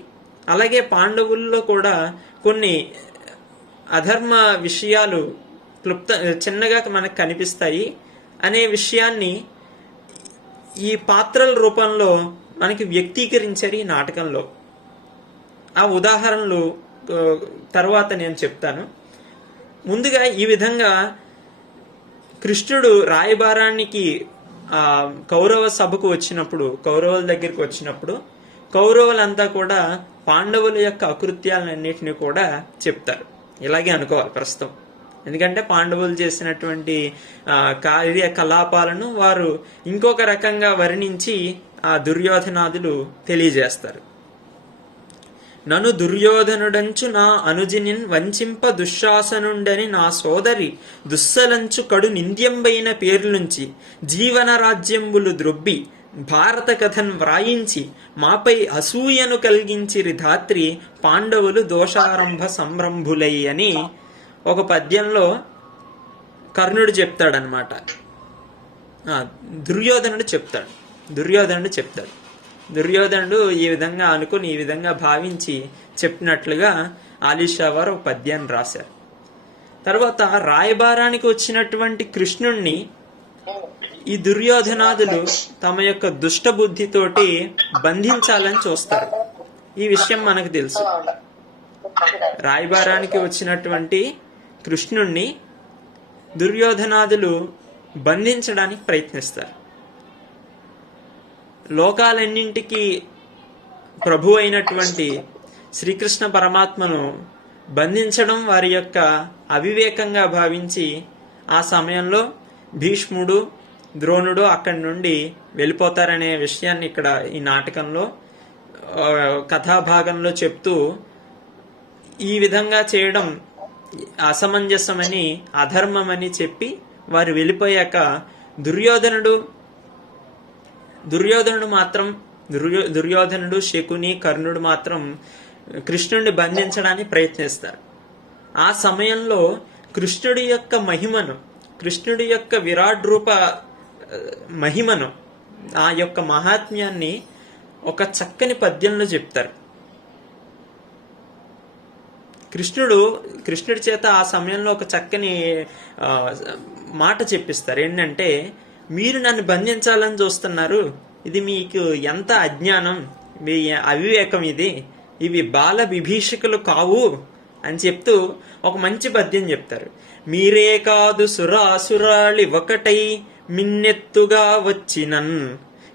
అలాగే పాండవుల్లో కూడా కొన్ని అధర్మ విషయాలు చిన్నగా మనకు కనిపిస్తాయి అనే విషయాన్ని ఈ పాత్రల రూపంలో మనకి వ్యక్తీకరించారు ఈ నాటకంలో. ఆ ఉదాహరణలు తర్వాత నేను చెప్తాను. ముందుగా ఈ విధంగా కృష్ణుడు రాయబారానికి కౌరవ సభకు వచ్చినప్పుడు, కౌరవుల దగ్గరికి వచ్చినప్పుడు కౌరవులంతా కూడా పాండవుల యొక్క అకృత్యాలన్నింటినీ కూడా చెప్తారు. ఇలాగే అనుకోవాలి ప్రస్తుతం. ఎందుకంటే పాండవులు చేసినటువంటి కార్యకలాపాలను వారు ఇంకొక రకంగా వర్ణించి ఆ దుర్యోధనాదులు తెలియజేస్తారు. నను దుర్యోధనుడంచు నా అనుజినిన్ వంచింప దుశ్శాసనుండని నా సోదరి దుస్సలంచు కడు నింద్యంబైన పేర్లుంచి జీవన రాజ్యంబులు ద్రొబ్బి భారత కథన్ వ్రాయించి మాపై అసూయను కలిగించిరి ధాత్రి పాండవులు దోషారంభ సంరంభులై అని ఒక పద్యంలో కర్ణుడు చెప్తాడనమాట. దుర్యోధనుడు చెప్తాడు. దుర్యోధనుడు ఈ విధంగా అనుకుని, ఈ విధంగా భావించి చెప్పినట్లుగా ఆలీషా వారు ఒక పద్యాన్ని రాశారు. తర్వాత రాయబారానికి వచ్చినటువంటి కృష్ణుణ్ణి ఈ దుర్యోధనాదులు తమ యొక్క దుష్ట బుద్ధితోటి బంధించాలని చూస్తారు. ఈ విషయం మనకు తెలుసు. రాయబారానికి వచ్చినటువంటి కృష్ణుణ్ణి దుర్యోధనాదులు బంధించడానికి ప్రయత్నిస్తారు. లోకాలన్నింటికి ప్రభు అయినటువంటి శ్రీకృష్ణ పరమాత్మను బంధించడం వారి యొక్క అవివేకంగా భావించి ఆ సమయంలో భీష్ముడు ద్రోణుడు అక్కడి నుండి వెళ్ళిపోతారనే విషయాన్ని ఇక్కడ ఈ నాటకంలో కథాభాగంలో చెప్తూ ఈ విధంగా చేయడం అసమంజసమని అధర్మమని చెప్పి వారు వెళ్ళిపోయాక దుర్యోధనుడు శకుని కర్ణుడు మాత్రం కృష్ణుడిని బంధించడానికి ప్రయత్నిస్తారు. ఆ సమయంలో కృష్ణుడి యొక్క మహిమను, కృష్ణుడి యొక్క విరాట్ రూప మహిమను, ఆ యొక్క మహాత్మ్యాన్ని ఒక చక్కని పద్యంలో చెప్తారు. కృష్ణుడి చేత ఆ సమయంలో ఒక చక్కని మాట చెప్పిస్తారు. ఏంటంటే, మీరు నన్ను బంధించాలని చూస్తున్నారు, ఇది మీకు ఎంత అజ్ఞానం, మీ అవివేకం, ఇవి బాల విభీషకులు కావు అని చెప్తూ ఒక మంచి పద్యం చెప్తారు. మీరే కాదు సురాసురాళి ఒకటై మిన్నెత్తుగా వచ్చినన్,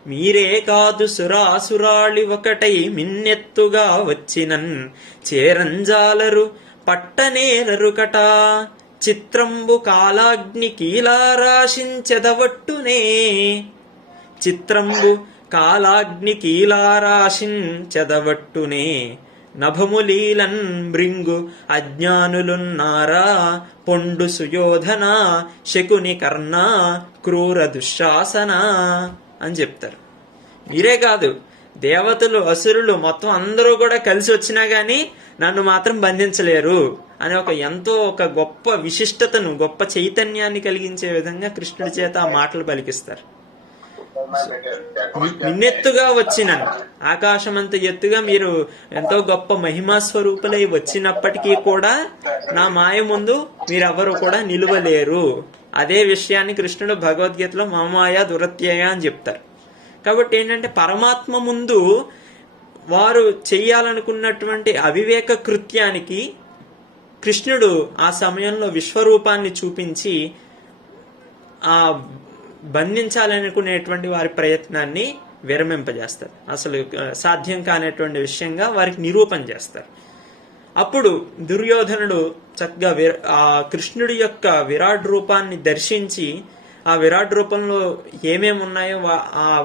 మీరే కాదు సురాసురాళి ఒకటై మిన్నెత్తుగా వచ్చినన్, చేరంజాలరు పట్టనేరరుకట, చిత్రంబు కాలాగ్ని కీలారాశించెదవట్టునే, చిత్రంబు కాలాగ్ని కీలారాశించెదవట్టునే, నభములీలన్ మృంగు అజ్ఞానులున్నారా, పొండు సుయోధన శకుని కర్ణ క్రూర దుశ్శాసన అని చెప్తారు. మీరే కాదు, దేవతలు అసురులు మొత్తం అందరూ కూడా కలిసి వచ్చినా గానీ నన్ను మాత్రం బంధించలేరు అని ఒక గొప్ప విశిష్టతను, గొప్ప చైతన్యాన్ని కలిగించే విధంగా కృష్ణుడి చేత ఆ మాటలు పలికిస్తారు. మిన్నెత్తుగా వచ్చినను, ఆకాశమంత ఎత్తుగా మీరు ఎంతో గొప్ప మహిమా స్వరూపులై వచ్చినప్పటికీ కూడా నా మాయ ముందు మీరెవరు కూడా నిలువలేరు. అదే విషయాన్ని కృష్ణుడు భగవద్గీతలో మమాయ దురత్యయ అని చెప్తారు. కాబట్టి ఏంటంటే, పరమాత్మ ముందు వారు చెయ్యాలనుకున్నటువంటి అవివేక కృత్యానికి కృష్ణుడు ఆ సమయంలో విశ్వరూపాన్ని చూపించి ఆ బంధించాలనుకునేటువంటి వారి ప్రయత్నాన్ని విరమింపజేస్తారు. అసలు సాధ్యం కానటువంటి విషయంగా వారికి నిరూపణ చేస్తారు. అప్పుడు దుర్యోధనుడు చక్కగా ఆ కృష్ణుడి యొక్క విరాట్ రూపాన్ని దర్శించి ఆ విరాట్ రూపంలో ఏమేమి ఉన్నాయో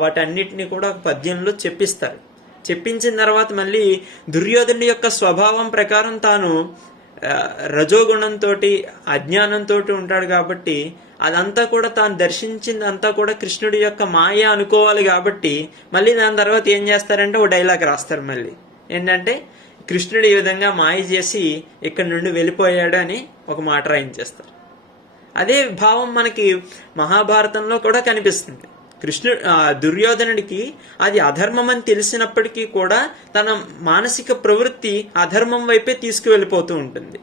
వాటన్నిటిని కూడా పద్యంలో చెప్పిస్తారు. చెప్పించిన తర్వాత మళ్ళీ దుర్యోధనుడి యొక్క స్వభావం ప్రకారం తాను రజోగుణంతో అజ్ఞానంతో ఉంటాడు కాబట్టి అదంతా కూడా తాను దర్శించిందంతా కూడా కృష్ణుడి యొక్క మాయ అనుకోవాలి. కాబట్టి మళ్ళీ దాని తర్వాత ఏం చేస్తారంటే ఒక డైలాగ్ రాస్తారు. మళ్ళీ ఏంటంటే, కృష్ణుడు ఈ విధంగా మాయ చేసి ఇక్కడి నుండి వెళ్ళిపోయాడు అని ఒక మాట రాయించేస్తారు. అదే భావం మనకి మహాభారతంలో కూడా కనిపిస్తుంది. దుర్యోధనుడికి అది అధర్మం అని తెలిసినప్పటికీ కూడా తన మానసిక ప్రవృత్తి అధర్మం వైపే తీసుకువెళ్ళిపోతూ ఉంటుంది.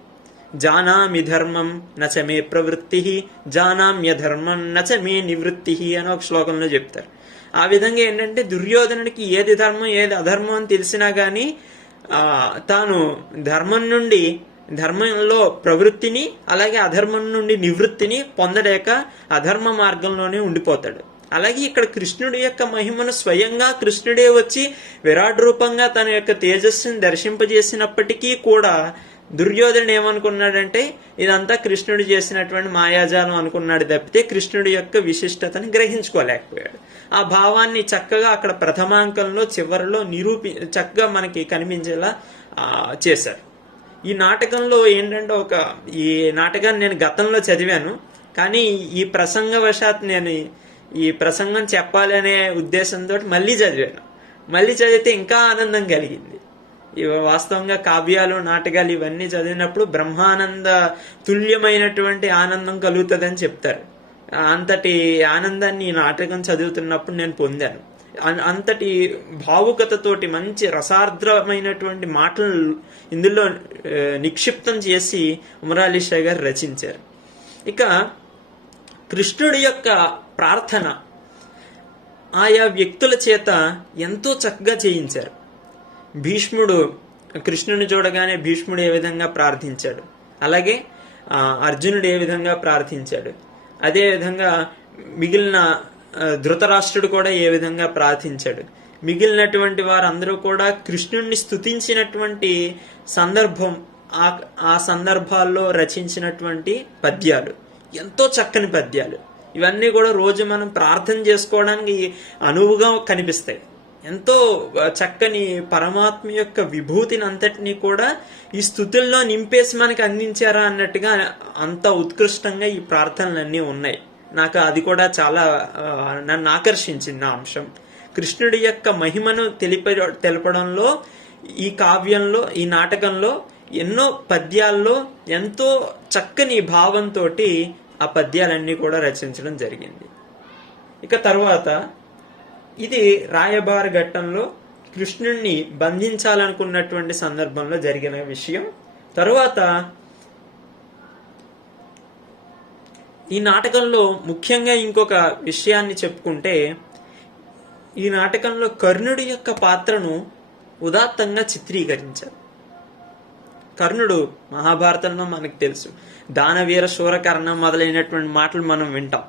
జానామి ధర్మం నచమే ప్రవృత్తి, జానామ్యధర్మం నచమే నివృత్తి అని ఒక శ్లోకంలో చెప్తారు. ఆ విధంగా ఏంటంటే, దుర్యోధనుడికి ఏది ధర్మం ఏది అధర్మం అని తెలిసినా గానీ తాను ధర్మంలో ప్రవృత్తిని అలాగే అధర్మం నుండి నివృత్తిని పొందలేక అధర్మ మార్గంలోనే ఉండిపోతాడు. అలాగే ఇక్కడ కృష్ణుడి యొక్క మహిమను స్వయంగా కృష్ణుడే వచ్చి విరాట్ రూపంగా తన యొక్క తేజస్సుని దర్శింపజేసినప్పటికీ కూడా దుర్యోధనుడు ఏమనుకున్నాడంటే, ఇదంతా కృష్ణుడు చేసినటువంటి మాయాజాలం అనుకున్నాడు తప్పితే కృష్ణుడి యొక్క విశిష్టతని గ్రహించుకోలేకపోయాడు. ఆ భావాన్ని చక్కగా అక్కడ ప్రథమాంకంలో చివరిలో చక్కగా మనకి కనిపించేలా చేశారు. ఈ నాటకంలో ఏంటంటే, ఈ నాటకాన్ని నేను గతంలో చదివాను, కానీ ఈ ప్రసంగవశాత్ నేను ఈ ప్రసంగం చెప్పాలనే ఉద్దేశంతో మళ్ళీ చదివాను. మళ్ళీ చదివితే ఇంకా ఆనందం కలిగింది. వాస్తవంగా కావ్యాలు నాటకాలు ఇవన్నీ చదివినప్పుడు బ్రహ్మానంద తుల్యమైనటువంటి ఆనందం కలుగుతుందని చెప్తారు. అంతటి ఆనందాన్ని ఈ నాటకం చదువుతున్నప్పుడు నేను పొందాను. అంతటి భావుకతతోటి మంచి రసార్ద్రమైనటువంటి మాటలు ఇందులో నిక్షిప్తం చేసి మురాలి షా గారు రచించారు. ఇక కృష్ణుడి యొక్క ప్రార్థన ఆయా వ్యక్తుల చేత ఎంతో చక్కగా చేయించారు. భీష్ముడు కృష్ణుని చూడగానే భీష్ముడు ఏ విధంగా ప్రార్థించాడు, అలాగే అర్జునుడు ఏ విధంగా ప్రార్థించాడు, అదే విధంగా మిగిలిన ధృతరాష్ట్రుడు కూడా ఏ విధంగా ప్రార్థించాడు, మిగిలినటువంటి వారందరూ కూడా కృష్ణుణ్ణి స్తుతించినటువంటి సందర్భం, ఆ సందర్భాల్లో రచించినటువంటి పద్యాలు ఎంతో చక్కని పద్యాలు. ఇవన్నీ కూడా రోజు మనం ప్రార్థన చేసుకోవడానికి అనువుగా కనిపిస్తాయి. ఎంతో చక్కని పరమాత్మ యొక్క విభూతిని అంతటినీ కూడా ఈ స్తుతుల్లో నింపేసి మనకి అందించారా అన్నట్టుగా అంత ఉత్కృష్టంగా ఈ ప్రార్థనలన్నీ ఉన్నాయి. నాకు అది కూడా చాలా నన్ను ఆకర్షించింది ఆ అంశం. కృష్ణుడి యొక్క మహిమను తెలపడంలో ఈ కావ్యంలో, ఈ నాటకంలో ఎన్నో పద్యాల్లో ఎంతో చక్కని భావంతో ఆ పద్యాలన్నీ కూడా రచించడం జరిగింది. ఇక తర్వాత ఇది రాయబార ఘట్టంలో కృష్ణుణ్ణి బంధించాలనుకున్నటువంటి సందర్భంలో జరిగిన విషయం. తరువాత ఈ నాటకంలో ముఖ్యంగా ఇంకొక విషయాన్ని చెప్పుకుంటే, ఈ నాటకంలో కర్ణుడి యొక్క పాత్రను ఉదాత్తంగా చిత్రీకరించారు. కర్ణుడు మహాభారతంలో మనకు తెలుసు, దానవీర శూరకర్ణం మొదలైనటువంటి మాటలు మనం వింటాం.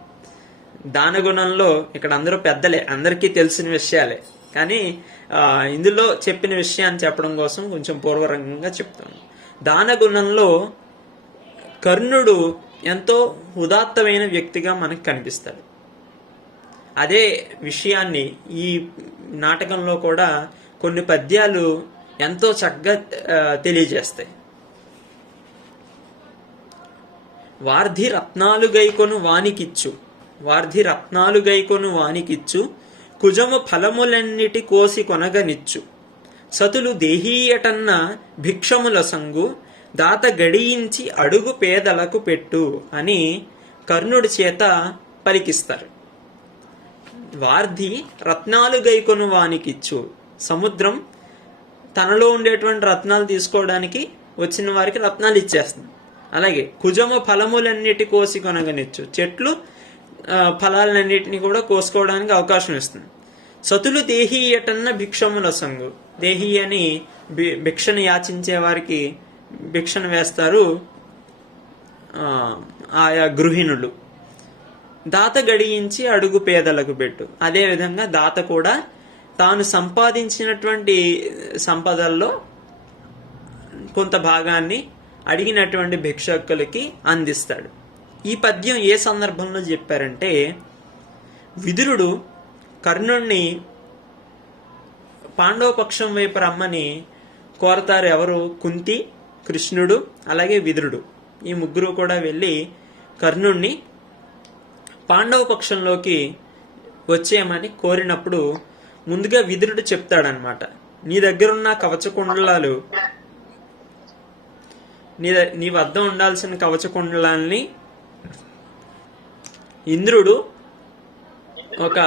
దానగుణంలో ఇక్కడ అందరూ పెద్దలే, అందరికీ తెలిసిన విషయాలే, కానీ ఇందులో చెప్పిన విషయాన్ని చెప్పడం కోసం కొంచెం పూర్వరంగంగా చెప్తాను. దానగుణంలో కర్ణుడు ఎంతో ఉదాత్తమైన వ్యక్తిగా మనకు కనిపిస్తాడు. అదే విషయాన్ని ఈ నాటకంలో కూడా కొన్ని పద్యాలు ఎంతో చక్కగా తెలియజేస్తాయి. వార్ధి రత్నాలు గైకొను వానికిచ్చు కుజము ఫలములన్నిటి కోసి కొనగనిచ్చు సతులు దేహీయటన్న భిక్షముల సంగు దాత గడియించి అడుగు పేదలకు పెట్టు అని కర్ణుడి చేత పలికిస్తారు. వార్ధి రత్నాలు గైకొను వానికిచ్చు, సముద్రం తనలో ఉండేటువంటి రత్నాలు తీసుకోవడానికి వచ్చిన వారికి రత్నాలు ఇచ్చేస్తుంది. అలాగే కుజము ఫలములన్నిటి కోసి కొనగనిచ్చు, చెట్లు ఫలాలన్నిటిని కూడా కోసుకోవడానికి అవకాశం ఇస్తుంది. సతులు దేహీయటన్న భిక్షముల సంగు, దేహి అని భిక్షను యాచించే వారికి భిక్షను వేస్తారు ఆయా గృహిణులు. దాత గడియించి అడుగు పేదలకు పెట్టు, అదేవిధంగా దాత కూడా తాను సంపాదించినటువంటి సంపదల్లో కొంత భాగాన్ని అడిగినటువంటి భిక్షకులకి అందిస్తాడు. ఈ పద్యం ఏ సందర్భంలో చెప్పారంటే, విదురుడు కర్ణుణ్ణి పాండవ పక్షం వైపు రమ్మని కోరతారు. ఎవరు? కుంతి, కృష్ణుడు, అలాగే విదురుడు. ఈ ముగ్గురు కూడా వెళ్ళి కర్ణుణ్ణి పాండవ పక్షంలోకి వచ్చేయమని కోరినప్పుడు ముందుగా విదురుడు చెప్తాడనమాట, నీ దగ్గరున్న కవచకుండలాలు, నీ వద్ద ఉండాల్సిన కవచకుండలాల్ని ఇంద్రుడు ఒక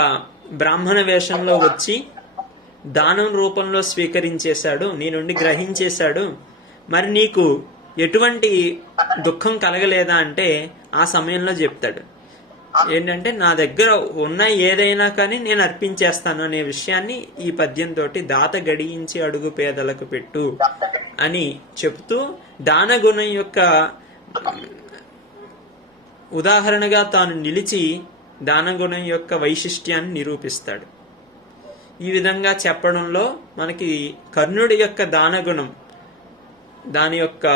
బ్రాహ్మణ వేషంలో వచ్చి దానం రూపంలో స్వీకరించేశాడు, నీ నుండి గ్రహించేశాడు. మరి నీకు ఎటువంటి దుఃఖం కలగలేదా అంటే ఆ సమయంలో చెప్తాడు ఏంటంటే, నా దగ్గర ఉన్న ఏదైనా కానీ నేను అర్పించేస్తాను అనే విషయాన్ని ఈ పద్యంతో దాత గడియించి అడుగు పేదలకు పెట్టు అని చెప్తూ దానగుణం యొక్క ఉదాహరణగా తాను నిలిచి దానగుణం యొక్క వైశిష్ట్యాన్ని నిరూపిస్తాడు. ఈ విధంగా చెప్పడంలో మనకి కర్ణుడి యొక్క దానగుణం, దాని యొక్క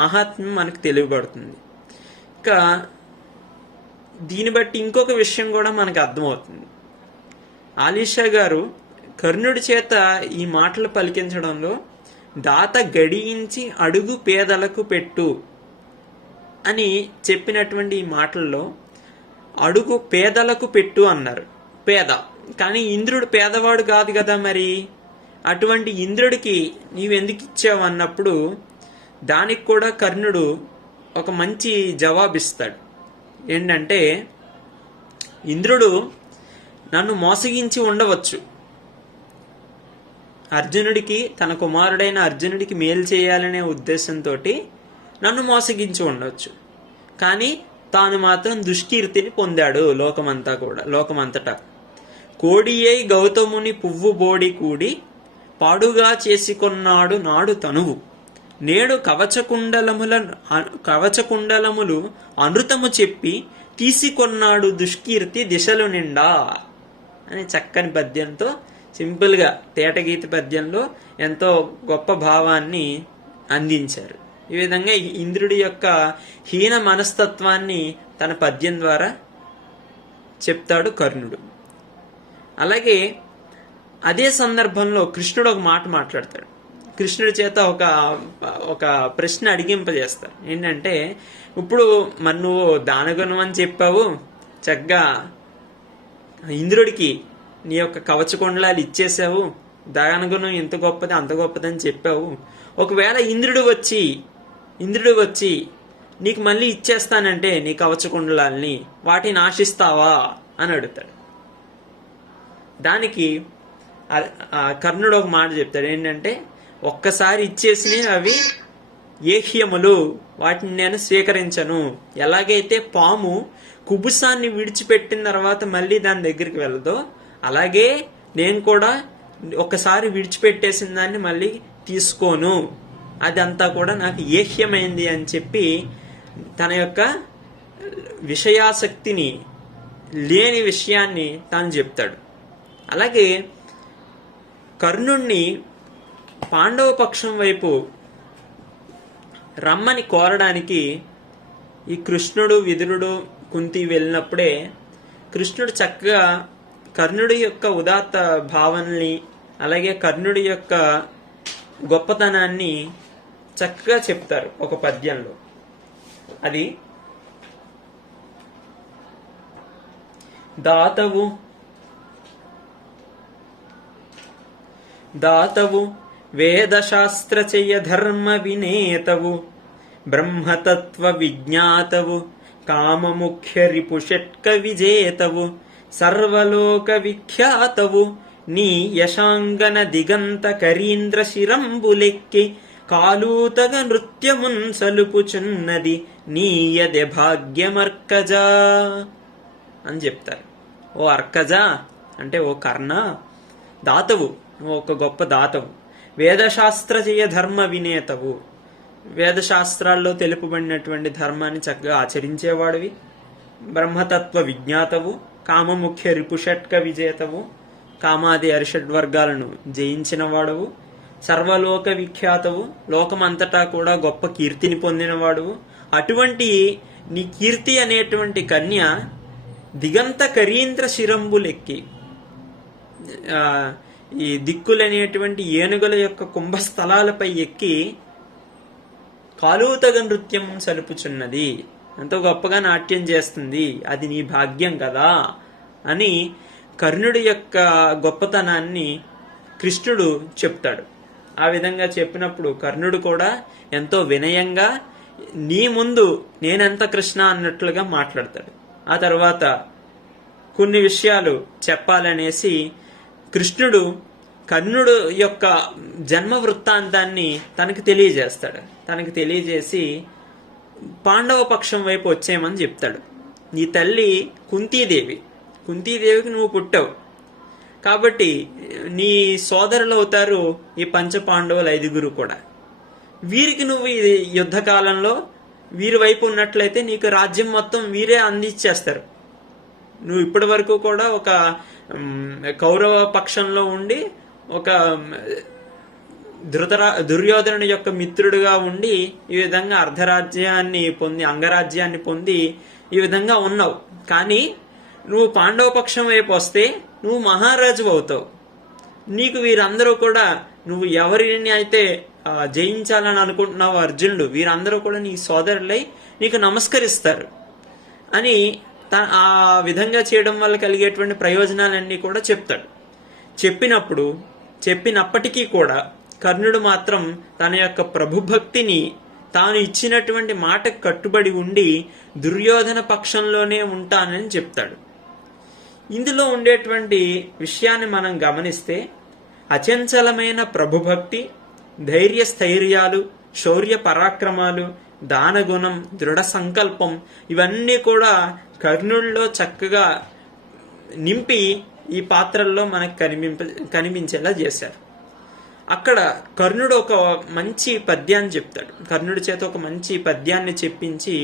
మహాత్మ్యం మనకు తెలియబడుతుంది. ఇంకా దీన్ని బట్టి ఇంకొక విషయం కూడా మనకు అర్థమవుతుంది. ఆలీషా గారు కర్ణుడి చేత ఈ మాటలు పలికించడంలో దాత గడియించి అడుగు పేదలకు పెట్టు అని చెప్పినటువంటి ఈ మాటల్లో అడుగు పేదలకు పెట్టు అన్నారు. పేద, కానీ ఇంద్రుడు పేదవాడు కాదు కదా, మరి అటువంటి ఇంద్రుడికి నీవెందుకు ఇచ్చావు అన్నప్పుడు దానికి కూడా కర్ణుడు ఒక మంచి జవాబిస్తాడు. ఏంటంటే, ఇంద్రుడు నన్ను మోసగించి ఉండవచ్చు, అర్జునుడికి, తన కుమారుడైన అర్జునుడికి మేలు చేయాలనే ఉద్దేశంతో నన్ను మోసగించి ఉండవచ్చు, కానీ తాను మాత్రం దుష్కీర్తిని పొందాడు లోకమంతటా. కోడియై గౌతముని పువ్వు బోడి కూడి పాడుగా చేసుకొన్నాడు నాడు తనువు, నేడు కవచకుండలములు అనృతము చెప్పి తీసుకొన్నాడు దుష్కీర్తి దిశలు నిండా అని చక్కని పద్యంతో, సింపుల్గా తేటగీతి పద్యంలో ఎంతో గొప్ప భావాన్ని అందించారు. ఈ విధంగా ఇంద్రుడి యొక్క హీన మనస్తత్వాన్ని తన పద్యం ద్వారా చెప్తాడు కర్ణుడు. అలాగే అదే సందర్భంలో కృష్ణుడు ఒక మాట మాట్లాడతాడు. కృష్ణుడి చేత ఒక ప్రశ్న అడిగింపజేస్తారు. ఏంటంటే, ఇప్పుడు మరి నువ్వు దానగుణం అని చెప్పావు, చక్కగా ఇంద్రుడికి నీ యొక్క కవచకుండలాలు ఇచ్చేసావు, దానగుణం ఎంత గొప్పది అంత గొప్పదని చెప్పావు. ఒకవేళ ఇంద్రుడు వచ్చి నీకు మళ్ళీ ఇచ్చేస్తానంటే నీ కవచకుండలాల్ని, వాటిని ఆశిస్తావా అని అడుగుతాడు. దానికి కర్ణుడు ఒక మాట చెప్తాడు. ఏంటంటే, ఒక్కసారి ఇచ్చేసినవి అవి ఏహ్యములు, వాటిని నేను స్వీకరించను. ఎలాగైతే పాము కుబుసాన్ని విడిచిపెట్టిన తర్వాత మళ్ళీ దాని దగ్గరికి వెళ్ళదో, అలాగే నేను కూడా ఒకసారి విడిచిపెట్టేసిన దాన్ని మళ్ళీ తీసుకోను, అదంతా కూడా నాకు ఏహ్యమైంది అని చెప్పి తన యొక్క విషయాసక్తిని లేని విషయాన్ని తాను చెప్తాడు. అలాగే కర్ణుణ్ణి పాండవ పక్షం వైపు రమ్మని కోరడానికి ఈ కృష్ణుడు, విదురుడు, కుంతి వెళ్ళినప్పుడే కృష్ణుడు చక్కగా కర్ణుడి యొక్క ఉదాత్త భావనల్ని, అలాగే కర్ణుడి యొక్క గొప్పతనాన్ని చక్కగా చెప్తారు ఒక పద్యంలో. అది దాతవు వేదశాస్త్రచయ ధర్మ వినేతవు, బ్రహ్మతత్వ విజ్ఞాతవు, కామముఖ్య రిపుషట్క విజేతవు, సర్వలోక విఖ్యాతవు, నీ యశాంగన దిగంత కరీంద్ర శిరంబులెక్కి కాలూతగ నృత్యమున్ సలుపుచున్నది నీయదె భాగ్యమర్కజా అని చెప్తారు. ఓ అర్కజా అంటే ఓ కర్ణ, దాతవు, నువ్వు ఒక గొప్ప దాతవు, వేదశాస్త్రజయ ధర్మ వినేతవు, వేదశాస్త్రాల్లో తెలుపబడినటువంటి ధర్మాన్ని చక్కగా ఆచరించేవాడివి, బ్రహ్మతత్వ విజ్ఞాతవు, కామముఖ్య రిపుషట్క విజేతవు, కామాది అరిషడ్వర్గాలను జయించిన వాడవు, సర్వలోక విఖ్యాతవు, లోకమంతటా కూడా గొప్ప కీర్తిని పొందినవాడువు. అటువంటి నీ కీర్తి అనేటువంటి కన్య దిగంత కరీంద్ర శిరంబులెక్కి, ఈ దిక్కులనేటువంటి ఏనుగుల యొక్క కుంభస్థలాలపై ఎక్కి కాలూతగ నృత్యం సలుపుచున్నది, ఎంతో గొప్పగా నాట్యం చేస్తుంది, అది నీ భాగ్యం కదా అని కర్ణుడి యొక్క గొప్పతనాన్ని కృష్ణుడు చెప్తాడు. ఆ విధంగా చెప్పినప్పుడు కర్ణుడు కూడా ఎంతో వినయంగా నీ ముందు నేనెంత కృష్ణ అన్నట్లుగా మాట్లాడతాడు. ఆ తర్వాత కొన్ని విషయాలు చెప్పాలనేసి కృష్ణుడు కర్ణుడు యొక్క జన్మ వృత్తాంతాన్ని తనకు తెలియజేస్తాడు. తనకు తెలియజేసి పాండవ పక్షం వైపు వచ్చేయమని చెప్తాడు. నీ తల్లి కుంతీదేవికి నువ్వు పుట్టావు కాబట్టి నీ సోదరులు అవుతారు ఈ పంచపాండవులు 5 కూడా. వీరికి నువ్వు ఈ యుద్ధకాలంలో వీరి వైపు ఉన్నట్లయితే నీకు రాజ్యం మొత్తం వీరే అందించేస్తారు. నువ్వు ఇప్పటి వరకు కూడా ఒక కౌరవ పక్షంలో ఉండి ఒక దుర్యోధనుడి యొక్క మిత్రుడుగా ఉండి ఈ విధంగా అర్ధరాజ్యాన్ని పొంది, అంగరాజ్యాన్ని పొంది ఈ విధంగా ఉన్నావు. కానీ నువ్వు పాండవ పక్షం వైపు వస్తే నువ్వు మహారాజు అవుతావు. నీకు వీరందరూ కూడా నువ్వు ఎవరిని అయితే జయించాలని అనుకుంటున్నావు అర్జునుడు, వీరందరూ కూడా నీ సోదరులై నీకు నమస్కరిస్తారు అని ఆ విధంగా చేయడం వల్ల కలిగేటువంటి ప్రయోజనాలన్నీ కూడా చెప్తాడు. చెప్పినప్పటికీ కూడా కర్ణుడు మాత్రం తన యొక్క ప్రభుభక్తిని తాను ఇచ్చినటువంటి మాటకు కట్టుబడి ఉండి దుర్యోధన పక్షంలోనే ఉంటానని చెప్తాడు. ఇందులో ఉండేటువంటి విషయాన్ని మనం గమనిస్తే అచంచలమైన ప్రభుభక్తి, ధైర్యస్థైర్యాలు, శౌర్య పరాక్రమాలు, దానగుణం, దృఢ సంకల్పం ఇవన్నీ కూడా కర్ణుడిలో చక్కగా నింపి ఈ పాత్రల్లో మనకు కనిపించేలా చేశారు. అక్కడ కర్ణుడు ఒక మంచి పద్యాన్ని చెప్తాడు. కర్ణుడి చేత ఒక మంచి పద్యాన్ని చెప్పించి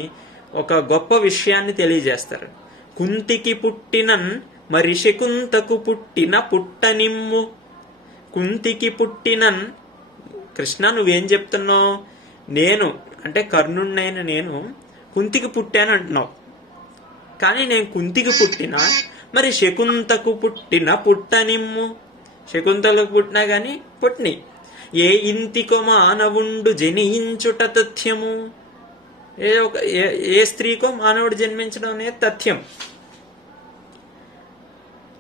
ఒక గొప్ప విషయాన్ని తెలియజేస్తారు. కుంతికి పుట్టినన్ మరి శకుంతకు పుట్టిన పుట్టనిమ్ము. కుంతికి పుట్టినన్, కృష్ణ నువ్వేం చెప్తున్నావు? నేను అంటే కర్ణుడినైన నేను కుంతికి పుట్టాను అంటున్నావు. కానీ నేను కుంతికి పుట్టిన, మరి శకుంతకు పుట్టిన పుట్టనిమ్ము. శకుంతలకు పుట్టినా గాని పుట్టిని. ఏ ఇంతికో మానవుండు జనించుట తథ్యము. ఏ స్త్రీకో మానవుడు జన్మించడం అనేది తథ్యం.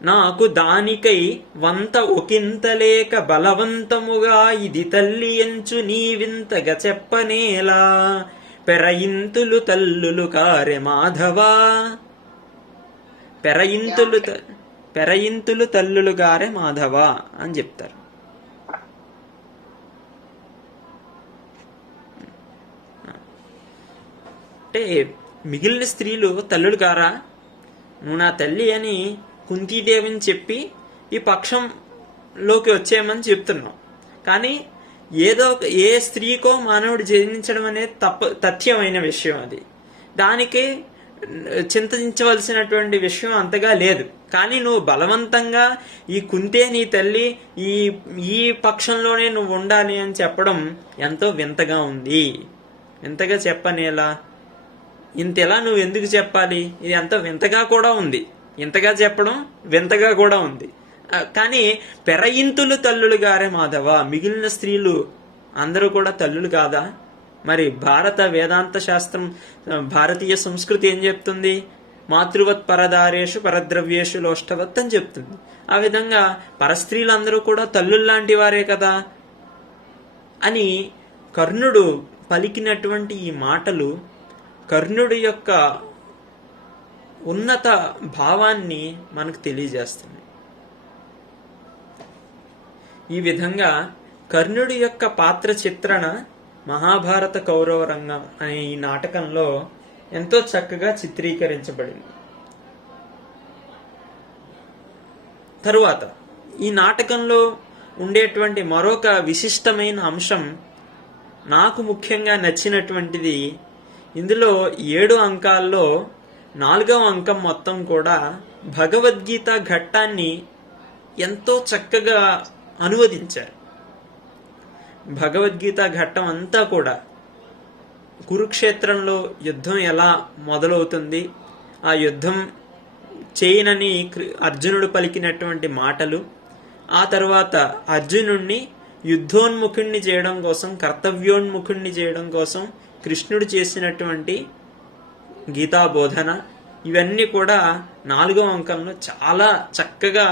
నాకు దానికై వంత ఒకంతలేక బలవంతముగా ఇది తల్లి ఎంచు నీవింతగా చెప్పనేలా. పెరయింతులు తల్లులు కారె మాధవా. పెరయింతులు తల్లులు గారే మాధవా అని చెప్తారు. అంటే మిగిలిన స్త్రీలు తల్లులు కారా? నువ్వు నా తల్లి అని కుంతీదేవిని చెప్పి ఈ పక్షంలోకి వచ్చేయమని చెప్తున్నావు. కానీ ఏ స్త్రీకో మానవుడు జన్మించడం అనేది తథ్యమైన విషయం. అది దానికి చింతించవలసినటువంటి విషయం అంతగా లేదు. కానీ నువ్వు బలవంతంగా ఈ కుంతే నీ తల్లి, ఈ పక్షంలోనే నువ్వు ఉండాలి అని చెప్పడం ఎంతో వింతగా ఉంది. వింతగా చెప్పనేలా? ఇంతలా నువ్వు ఎందుకు చెప్పాలి? ఇది ఎంతో వింతగా కూడా ఉంది. ఇంతగా చెప్పడం వింతగా కూడా ఉంది. కానీ పెరయింతులు తల్లులు గారే మాధవ. మిగిలిన స్త్రీలు అందరూ కూడా తల్లులు కాదా? మరి భారత వేదాంత శాస్త్రం, భారతీయ సంస్కృతి ఏం చెప్తుంది? మాతృవత్ పరదారేషు పరద్రవ్యేషు లోష్టవత్ అని చెప్తుంది. ఆ విధంగా పరస్త్రీలందరూ కూడా తల్లుల్లాంటి వారే కదా అని కర్ణుడు పలికినటువంటి ఈ మాటలు కర్ణుడి యొక్క ఉన్నత భావాన్ని మనకు తెలియజేస్తుంది. ఈ విధంగా కర్ణుడి యొక్క పాత్ర చిత్రణ మహాభారత కౌరవ రంగం అనే ఈ నాటకంలో ఎంతో చక్కగా చిత్రీకరించబడింది. తరువాత ఈ నాటకంలో ఉండేటువంటి మరొక విశిష్టమైన అంశం, నాకు ముఖ్యంగా నచ్చినటువంటిది, ఇందులో 7 అంకాల్లో 4వ అంకం మొత్తం కూడా భగవద్గీత ఘట్టాన్ని ఎంతో చక్కగా అనువదించారు. భగవద్గీత ఘట్టం అంతా కూడా కురుక్షేత్రంలో యుద్ధం ఎలా మొదలవుతుంది, ఆ యుద్ధం చేయనని అర్జునుడు పలికినటువంటి మాటలు, ఆ తర్వాత అర్జునుడిని యుద్ధోన్ముఖుణ్ణి చేయడం కోసం, కర్తవ్యోన్ముఖుణ్ణి చేయడం కోసం కృష్ణుడు చేసినటువంటి గీతా బోధన, ఇవన్నీ కూడా 4వ అంకంలో చాలా చక్కగా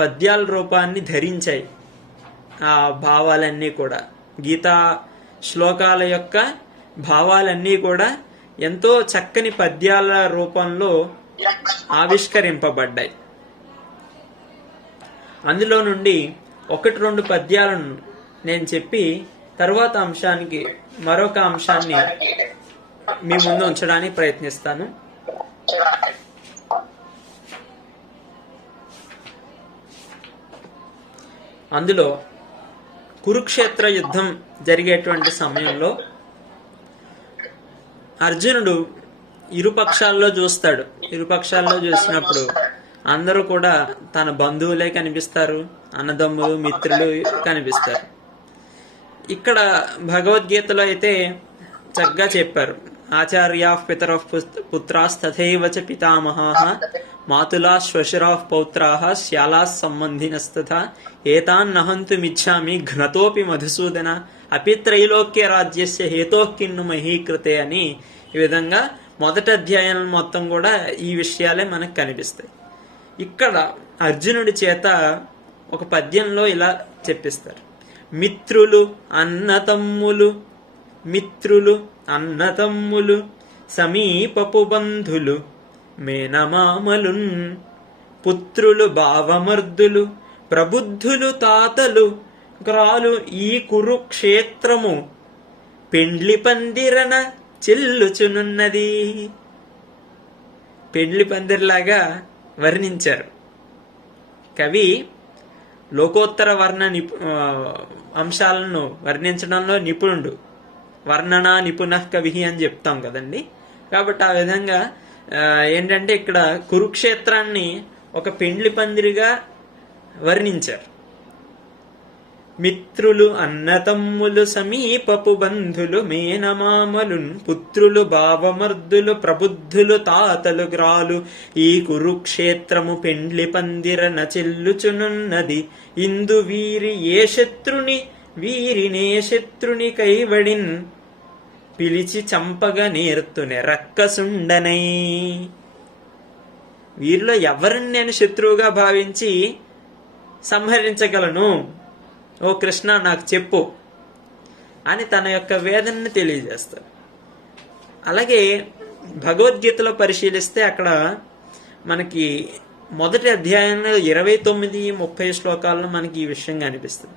పద్యాల రూపాన్ని ధరించాయి. ఆ భావాలన్నీ కూడా, గీతా శ్లోకాల యొక్క భావాలన్నీ కూడా ఎంతో చక్కని పద్యాల రూపంలో ఆవిష్కరింపబడ్డాయి. అందులో నుండి 1-2 పద్యాలను నేను చెప్పి తరువాత అంశానికి మరొక అంశాన్ని మీ ముందు ఉంచడానికి ప్రయత్నిస్తాను. అందులో కురుక్షేత్ర యుద్ధం జరిగేటువంటి సమయంలో అర్జునుడు ఇరుపక్షాల్లో చూస్తాడు. ఇరుపక్షాల్లో చూసినప్పుడు అందరూ కూడా తన బంధువులే కనిపిస్తారు, అన్నదమ్ములు, మిత్రులు కనిపిస్తారు. ఇక్కడ భగవద్గీతలో అయితే చక్కగా చెప్పారు. ఆచార్యా పితరః పుత్రాస్తథైవ చ పితామహాః మాతులా శ్వశురాః పౌత్రాః శ్యాలాః సంబంధినస్తథా ఏతాన్నహంతుమిచ్ఛామి ఘ్నతోపి మధుసూదన అపి త్రైలోక్య రాజ్యస్య హేతోః కిన్ను మహీకృతే అని ఈ విధంగా మొదటి అధ్యాయం మొత్తం కూడా ఈ విషయాలే మనకు కనిపిస్తాయి. ఇక్కడ అర్జునుడి చేత ఒక పద్యంలో ఇలా చెప్పిస్తారు. మిత్రులు అన్నతమ్ములు, మిత్రులు అన్నతమ్ములు, సమీపపు బంధులు మేనమామలున్, పుత్రులు భావమర్దులు, ప్రబుద్ధులు తాతలు, గ్రాలు ఈ కురుక్షేత్రము పెండ్లి పందిరన చెల్లుచునున్నది. పెండ్లి పందిరిలాగా వర్ణించారు కవి. లోకోత్తర అంశాలను వర్ణించడంలో నిపుణుడు. వర్ణన నిపుణ కవి అని చెప్తాం కదండి. కాబట్టి ఆ విధంగా ఏంటంటే ఇక్కడ కురుక్షేత్రాన్ని ఒక పెండ్లి పందిరిగా వర్ణించారు. మిత్రులు అన్నతమ్ములు సమీపపు బంధులు మేనమామలున్ పుత్రులు భావమర్దులు ప్రబుద్ధులు తాతలు గ్రాలు ఈ కురుక్షేత్రము పెండ్లి పందిర నచెల్లుచునున్నది ఇందు వీరి ఏ శత్రుని వీరినే శత్రుని కైవడిన్ పిలిచి చంపగా నేర్తునే రక్కసుండనై. వీరిలో ఎవరిని నేను శత్రువుగా భావించి సంహరించగలను, ఓ కృష్ణ నాకు చెప్పు అని తన యొక్క వేదనని తెలియజేస్తారు. అలాగే భగవద్గీతలో పరిశీలిస్తే అక్కడ మనకి మొదటి అధ్యాయంలో 29-30 శ్లోకాల్లో మనకి ఈ విషయం కనిపిస్తుంది.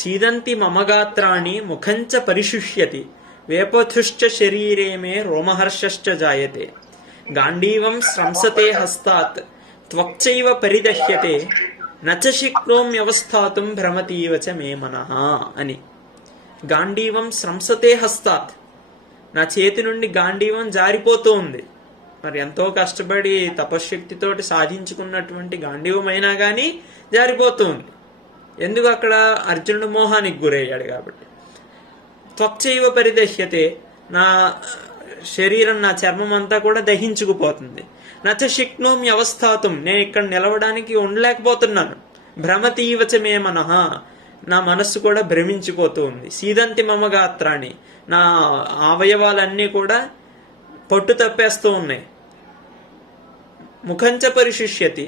సీదంతి మమగాత్రాణి ముఖంచ పరిశుష్యతి వేపథుశ్చ శరీరే మే రోమహర్షశ్చ జాయతే గాంధీవం స్రంసతే హస్తాత్ త్వక్చైవ పరిదహ్యతే నచ శక్నోమ్యవస్థాతుం భ్రమతీవచ మే మనః అని. గాంధీవం స్రంసతే హస్తాత్, నా చేతి నుండి గాంధీవం జారిపోతూ ఉంది. మరి ఎంతో కష్టపడి తపశ్శక్తితోటి సాధించుకున్నటువంటి గాంధీవమైనా కానీ జారిపోతూ ఉంది. ఎందుకు? అక్కడ అర్జునుడు మోహానికి గురయ్యాడు కాబట్టి. త్వక్చైవ పరిదహ్యతే, నా శరీరం నా చర్మం అంతా కూడా దహించుకుపోతుంది. నచ శక్నోమి అవస్థాతం, నేను ఇక్కడ నిలవడానికి ఉండలేకపోతున్నాను. భ్రమతీవచ మే మనః, నా మనస్సు కూడా భ్రమించిపోతూ ఉంది. సీదంతి మమగాత్రాన్ని, నా అవయవాలన్నీ కూడా పట్టు తప్పేస్తూ ఉన్నాయి. ముఖంచ పరిశుష్యతి,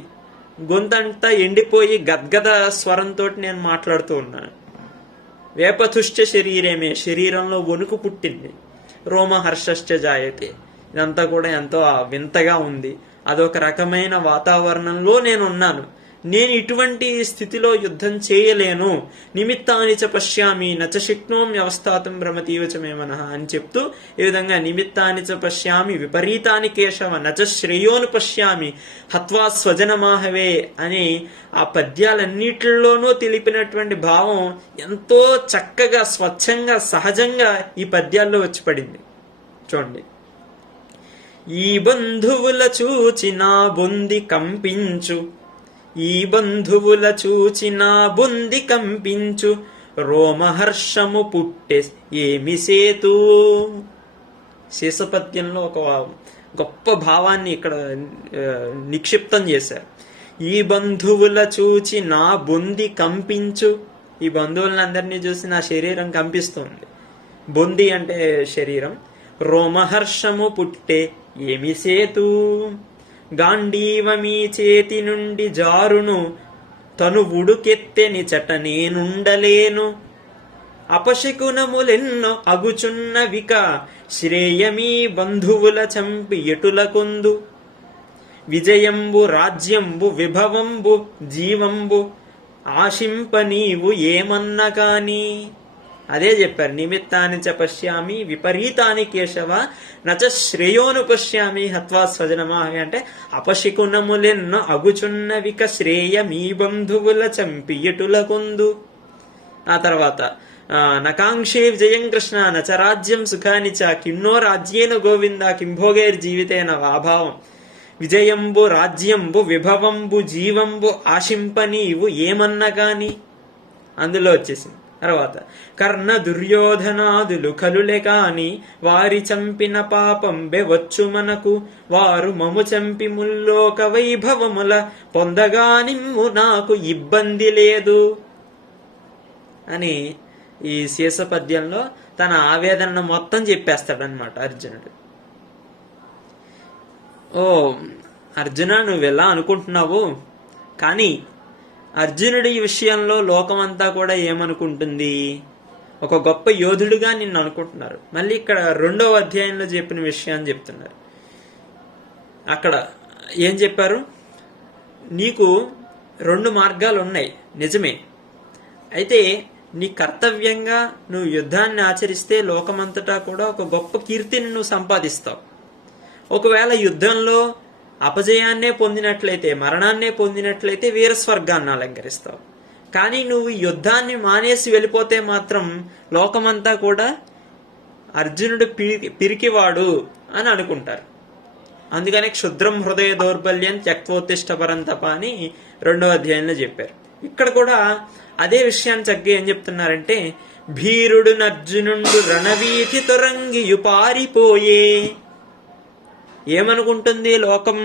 గొంతంతా ఎండిపోయి గద్గద స్వరంతో నేను మాట్లాడుతూ ఉన్నాను. వేపతుశ్చ శరీరమే, శరీరంలో వణుకు పుట్టింది. రోమహర్షశ్చ జాయతే, ఇదంతా కూడా ఎంతో వింతగా ఉంది. అదొక రకమైన వాతావరణంలో నేను ఉన్నాను. నేను ఇటువంటి స్థితిలో యుద్ధం చేయలేను. నిమిత్తాని చ పశ్యామి నచ శక్నోమ్యవస్థాతుం భ్రమతీవచ మే మనః అని చెప్తూ ఈ విధంగా నిమిత్తాని చ పశ్యామి విపరీతాని కేశవ నచ శ్రేయోను పశ్యామి హత్వా స్వజనమాహవే అని ఆ పద్యాలన్నిటిలోనూ తెలిపినటువంటి భావం ఎంతో చక్కగా స్వచ్ఛంగా సహజంగా ఈ పద్యాల్లో వచ్చి పడింది. చూడండి. ఈ బంధువుల చూచి నా బొంది కంపించు, ఈ బంధువుల చూచి నా బొంది కంపించు రోమహర్షము పుట్టె ఏమి సేతు. శేషపద్యంలో ఒక గొప్ప భావాన్ని ఇక్కడ నిక్షిప్తం చేశారు. ఈ బంధువుల చూచి నా బొంది కంపించు, ఈ బంధువులందరినీ చూసి నా శరీరం కంపిస్తుంది. బొంది అంటే శరీరం. రోమహర్షము పుట్టే ఏమి సేతు, గాంధీవమీ చేతి నుండి జారును తను ఉడుకెత్తెని చట నేనుండలేను. అపశకునములెన్నో అగుచున్నవిక శ్రేయమీ బంధువుల చంపి ఎటులకొందు. విజయంబు రాజ్యంబు విభవంబు జీవంబు ఆశింప నీవు ఏమన్న కాని. అదే చెప్పారు. నిమిత్తాని చ పశ్యామి విపరీతాని కేశవ నచ శ్రేయోను పశ్యామి హత్వా స్వజనమాహవి అంటే అపశకునములెన్నో అగుచున్నవిక శ్రేయ మీ బంధువుల చంపి ఎటులకొందు. ఆ తర్వాత నకాంక్షే విజయం కృష్ణ నచ రాజ్యం సుఖాని చ కిన్నో రాజ్యేన గోవింద కింభోగైర్ జీవితేన వాభావం. విజయంబు రాజ్యంబు విభవంబు జీవంబు ఆశింప నీవు ఏమన్న కాని. అందులో వచ్చేసింది. తర్వాత కర్ణ దుర్యోధనాదులు కలులే కాని వారి చంపిన పాపం బెవచ్చు మనకు. వారు మము చంపి ముల్లోక వైభవముల పొందగా నిమ్ము నాకు ఇబ్బంది లేదు అని ఈ శేష పద్యంలో తన ఆవేదన మొత్తం చెప్పేస్తాడనమాట అర్జునుడు. ఓ అర్జున, నువ్వెలా అనుకుంటున్నావు, కానీ అర్జునుడి విషయంలో లోకమంతా కూడా ఏమనుకుంటుంది? ఒక గొప్ప యోధుడిగా నిన్ను అనుకుంటున్నారు. మళ్ళీ ఇక్కడ 2వ అధ్యాయంలో చెప్పిన విషయాన్ని చెప్తున్నారు. అక్కడ ఏం చెప్పారు? నీకు 2 మార్గాలు ఉన్నాయి, నిజమే. అయితే నీ కర్తవ్యంగా నువ్వు యుద్ధాన్ని ఆచరిస్తే లోకమంతటా కూడా ఒక గొప్ప కీర్తిని నువ్వు సంపాదిస్తావు. ఒకవేళ యుద్ధంలో అపజయాన్నే పొందినట్లయితే, మరణాన్నే పొందినట్లయితే వీరస్వర్గాన్ని అలంకరిస్తావు. కానీ నువ్వు యుద్ధాన్ని మానేసి వెళ్ళిపోతే మాత్రం లోకమంతా కూడా అర్జునుడు పిరికివాడు అని అనుకుంటారు. అందుకనే క్షుద్రం హృదయ దౌర్బల్యం త్యక్తోత్తిష్ట పరంతప అని 2వ అధ్యాయంలో చెప్పారు. ఇక్కడ కూడా అదే విషయాన్ని చక్కగా ఏం చెప్తున్నారంటే, భీరుడు నర్జునుండు రణవీధి తొరంగియు పారిపోయే. ఏమనుకుంటుంది లోకం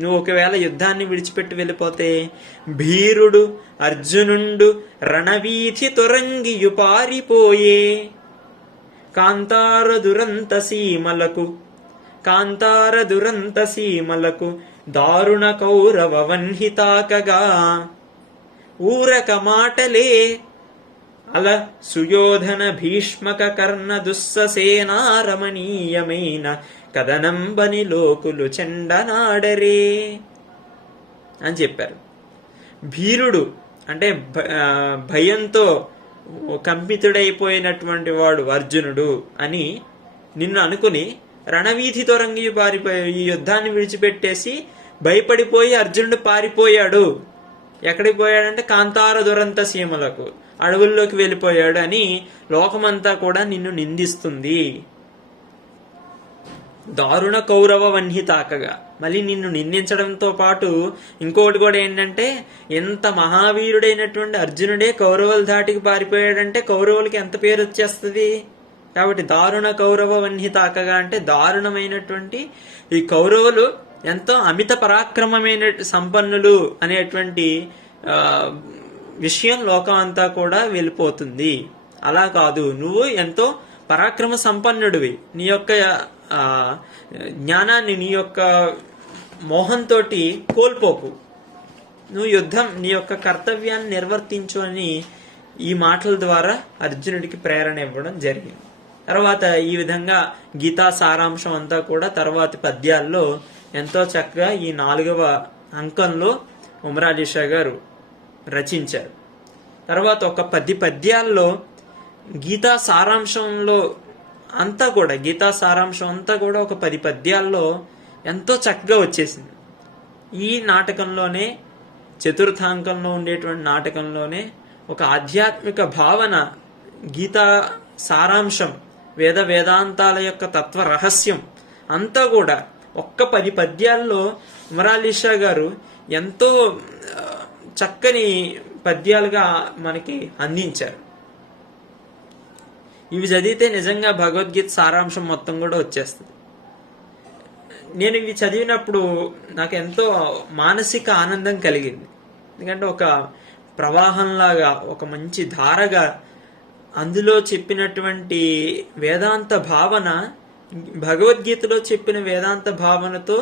నువ్వు ఒకవేళ యుద్ధాన్ని విడిచిపెట్టి వెళ్ళిపోతే? భీరుడు అర్జునుండు రణవీధి తొరంగియు పారిపోయే. కాంతార దురంత సీమలకు దారుణ కౌరవ వన్హితాకగా. ఊరక మాటలే అల సుయోధన భీష్మక కర్ణ దుస్ససేనారమణీయమైన కదనంబని లోకులు చెండనాడరే అని చెప్పారు. భీరుడు అంటే భయంతో కంపితుడైపోయినటువంటి వాడు అర్జునుడు అని నిన్ను అనుకుని రణవీధి తొరంగి పారిపోయాడు. ఈ యుద్ధాన్ని విడిచిపెట్టేసి భయపడిపోయి అర్జునుడు పారిపోయాడు. ఎక్కడికి పోయాడంటే కాంతార దురంత సీమలకు, అడవుల్లోకి వెళ్ళిపోయాడు అని లోకమంతా కూడా నిన్ను నిందిస్తుంది. దారుణ కౌరవ వన్హితాకగా. మళ్ళీ నిన్ను నిందించడంతో పాటు ఇంకోటి కూడా ఏంటంటే, ఎంత మహావీరుడైనటువంటి అర్జునుడే కౌరవుల ధాటికి పారిపోయాడంటే కౌరవులకి ఎంత పేరు వచ్చేస్తుంది. కాబట్టి దారుణ కౌరవ వన్హితాకగా అంటే దారుణమైనటువంటి ఈ కౌరవులు ఎంతో అమిత పరాక్రమమైన సంపన్నులు అనేటువంటి విషయం లోకం అంతా కూడా వెళ్ళిపోతుంది. అలా కాదు, నువ్వు ఎంతో పరాక్రమ సంపన్నుడివి. నీ యొక్క జ్ఞానాన్ని నీ యొక్క మోహంతో కోల్పోకు. నువ్వు నీ యొక్క కర్తవ్యాన్ని నిర్వర్తించు అని ఈ మాటల ద్వారా అర్జునుడికి ప్రేరణ ఇవ్వడం జరిగింది. తర్వాత ఈ విధంగా గీతా సారాంశం అంతా కూడా తర్వాతి పద్యాల్లో ఎంతో చక్కగా ఈ 4వ అంకంలో ఉమరాలి షా గారు రచించారు. తర్వాత ఒక 10 పద్యాల్లో గీతా సారాంశంలో అంతా కూడా ఒక 10 పద్యాల్లో ఎంతో చక్కగా వచ్చేసింది. ఈ నాటకంలోనే చతుర్థాంకంలో ఉండేటువంటి నాటకంలోనే ఒక ఆధ్యాత్మిక భావన, గీతా సారాంశం, వేదాంతాల యొక్క తత్వ రహస్యం అంతా కూడా ఒక్క 10 పద్యాల్లో ఉమరాలి షా గారు ఎంతో చక్కని పద్యాలుగా మనకి అందించారు. ఇవి చదివితే నిజంగా భగవద్గీత సారాంశం మొత్తం కూడా వచ్చేస్తుంది. నేను ఇవి చదివినప్పుడు నాకు ఎంతో మానసిక ఆనందం కలిగింది. ఎందుకంటే ఒక ప్రవాహంలాగా, ఒక మంచి ధారగా అందులో చెప్పినటువంటి వేదాంత భావన భగవద్గీతలో చెప్పిన వేదాంత భావనతో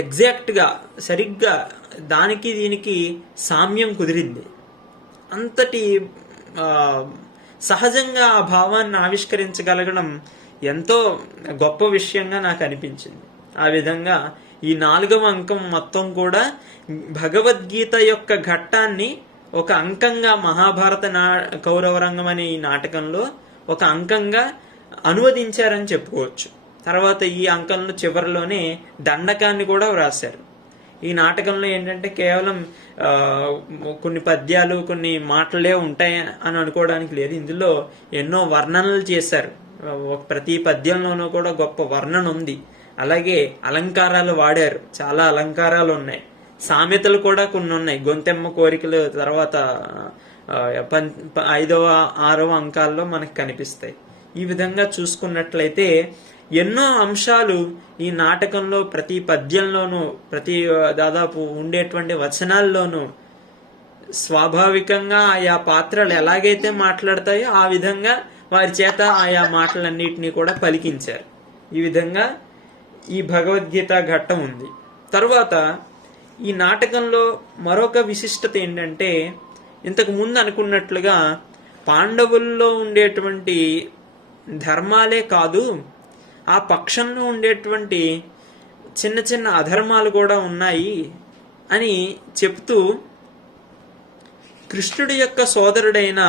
ఎగ్జాక్ట్గా సరిగ్గా దానికి దీనికి సామ్యం కుదిరింది. అంతటి సహజంగా ఆ భావాన్ని ఆవిష్కరించగలగడం ఎంతో గొప్ప విషయంగా నాకు అనిపించింది. ఆ విధంగా ఈ 4వ అంకం మొత్తం కూడా భగవద్గీత యొక్క ఘట్టాన్ని ఒక అంకంగా మహాభారత కౌరవరంగం అనే ఈ నాటకంలో ఒక అంకంగా అనువదించారని చెప్పుకోవచ్చు. తర్వాత ఈ అంకంలో చివరిలోనే దండకాన్ని కూడా వ్రాశారు. ఈ నాటకంలో ఏంటంటే కేవలం కొన్ని పద్యాలు, కొన్ని మాటలే ఉంటాయి అని అనుకోవడానికి లేదు. ఇందులో ఎన్నో వర్ణనలు చేశారు. ప్రతి పద్యంలోనూ కూడా గొప్ప వర్ణన ఉంది. అలాగే అలంకారాలు వాడారు, చాలా అలంకారాలు ఉన్నాయి. సామెతలు కూడా కొన్ని ఉన్నాయి. గొంతెమ్మ కోరికలు తర్వాత 5వ 6వ అంకాల్లో మనకు కనిపిస్తాయి. ఈ విధంగా చూసుకున్నట్లయితే ఎన్నో అంశాలు ఈ నాటకంలో ప్రతి పద్యంలోనూ, ప్రతి దాదాపు ఉండేటువంటి వచనాల్లోనూ స్వాభావికంగా ఆయా పాత్రలు ఎలాగైతే మాట్లాడతాయో ఆ విధంగా వారి చేత ఆయా మాటలన్నిటినీ కూడా పలికించారు. ఈ విధంగా ఈ భగవద్గీత ఘట్టం ఉంది. తర్వాత ఈ నాటకంలో మరొక విశిష్టత ఏంటంటే, ఇంతకు ముందు అనుకున్నట్లుగా పాండవుల్లో ఉండేటువంటి ధర్మాలే కాదు, ఆ పక్షంలో ఉండేటువంటి చిన్న చిన్న అధర్మాలు కూడా ఉన్నాయి అని చెప్తూ కృష్ణుడి యొక్క సోదరుడైన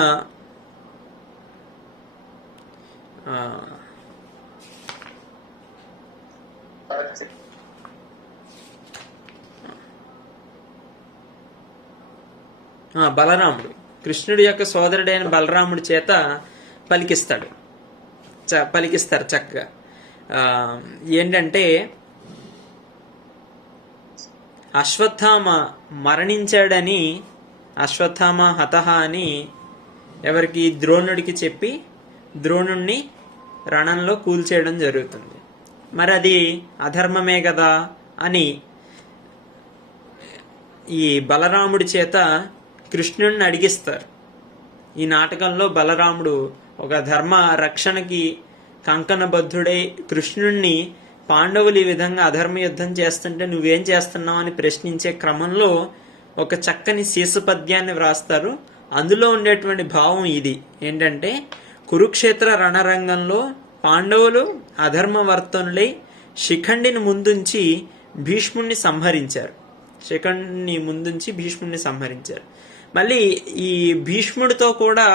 బలరాముడు కృష్ణుడి యొక్క సోదరుడైన బలరాముడి చేత పలికిస్తారు చక్కగా. ఏంటంటే అశ్వత్థామ మరణించాడని, అశ్వత్థామ హతహ అని ఎవరికి, ద్రోణుడికి చెప్పి ద్రోణుణ్ణి రణంలో కూల్చేయడం జరుగుతుంది. మరి అది అధర్మమే కదా అని ఈ బలరాముడి చేత కృష్ణుడిని అడిగిస్తారు. ఈ నాటకంలో బలరాముడు ఒక ధర్మ రక్షణకి కంకణబద్ధుడై కృష్ణుణ్ణి పాండవులు ఈ విధంగా అధర్మ యుద్ధం చేస్తుంటే నువ్వేం చేస్తున్నావు అని ప్రశ్నించే క్రమంలో ఒక చక్కని శీర్షపద్యాన్ని వ్రాస్తారు. అందులో ఉండేటువంటి భావం ఇది ఏంటంటే, కురుక్షేత్ర రణరంగంలో పాండవులు అధర్మవర్తనులై శిఖండిని ముందుంచి భీష్ముణ్ణి సంహరించారు. మళ్ళీ ఈ భీష్ముడితో కూడా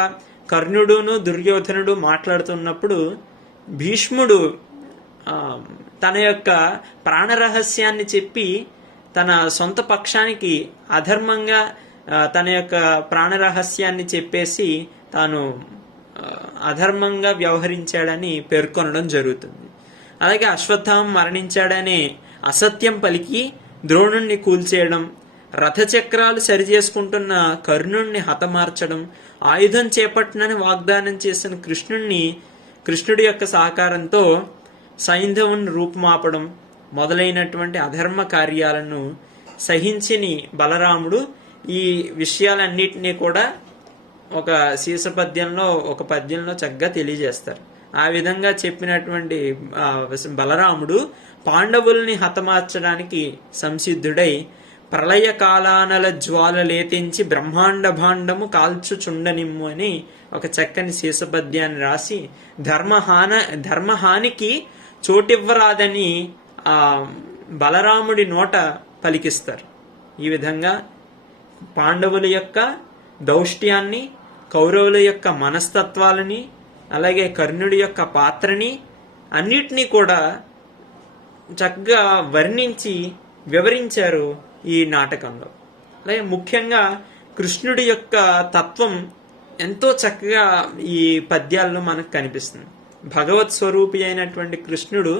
కర్ణుడును దుర్యోధనుడు మాట్లాడుతున్నప్పుడు భీష్ముడు తన యొక్క ప్రాణరహస్యాన్ని చెప్పి తన సొంత పక్షానికి అధర్మంగా తన యొక్క ప్రాణరహస్యాన్ని చెప్పేసి తాను అధర్మంగా వ్యవహరించాడని పేర్కొనడం జరుగుతుంది. అలాగే అశ్వత్థామ మరణించాడనే అసత్యం పలికి ద్రోణుణ్ణి కూల్చేయడం, రథచక్రాలు సరిచేసుకుంటున్న కర్ణుణ్ణి హతమార్చడం, ఆయుధం చేపట్టనని వాగ్దానం చేసిన కృష్ణుడి యొక్క సహకారంతో సైంధవుని రూపుమాపడం మొదలైనటువంటి అధర్మ కార్యాలను సహించని బలరాముడు ఈ విషయాలన్నిటినీ కూడా ఒక శీర్షపద్యంలో, ఒక పద్యంలో చక్కగా తెలియజేస్తారు. ఆ విధంగా చెప్పినటువంటి బలరాముడు పాండవుల్ని హతమార్చడానికి సంసిద్ధుడై ప్రళయ కాలానల జ్వాలలేతించి బ్రహ్మాండ భాండము కాల్చుచుండనిమ్ము అని ఒక చక్కని శీర్షపద్యాన్ని రాసి ధర్మహానికి చోటివ్వరాదని ఆ బలరాముడి నోట పలికిస్తారు. ఈ విధంగా పాండవుల యొక్క దౌష్ట్యాన్ని, కౌరవుల యొక్క మనస్తత్వాలని, అలాగే కర్ణుడి యొక్క పాత్రని అన్నిటినీ కూడా చక్కగా వర్ణించి వివరించారు ఈ నాటకంలో. అలాగే ముఖ్యంగా కృష్ణుడి యొక్క తత్వం ఎంతో చక్కగా ఈ పద్యాల్లో మనకు కనిపిస్తుంది. భగవత్ స్వరూపి అయినటువంటి కృష్ణుడు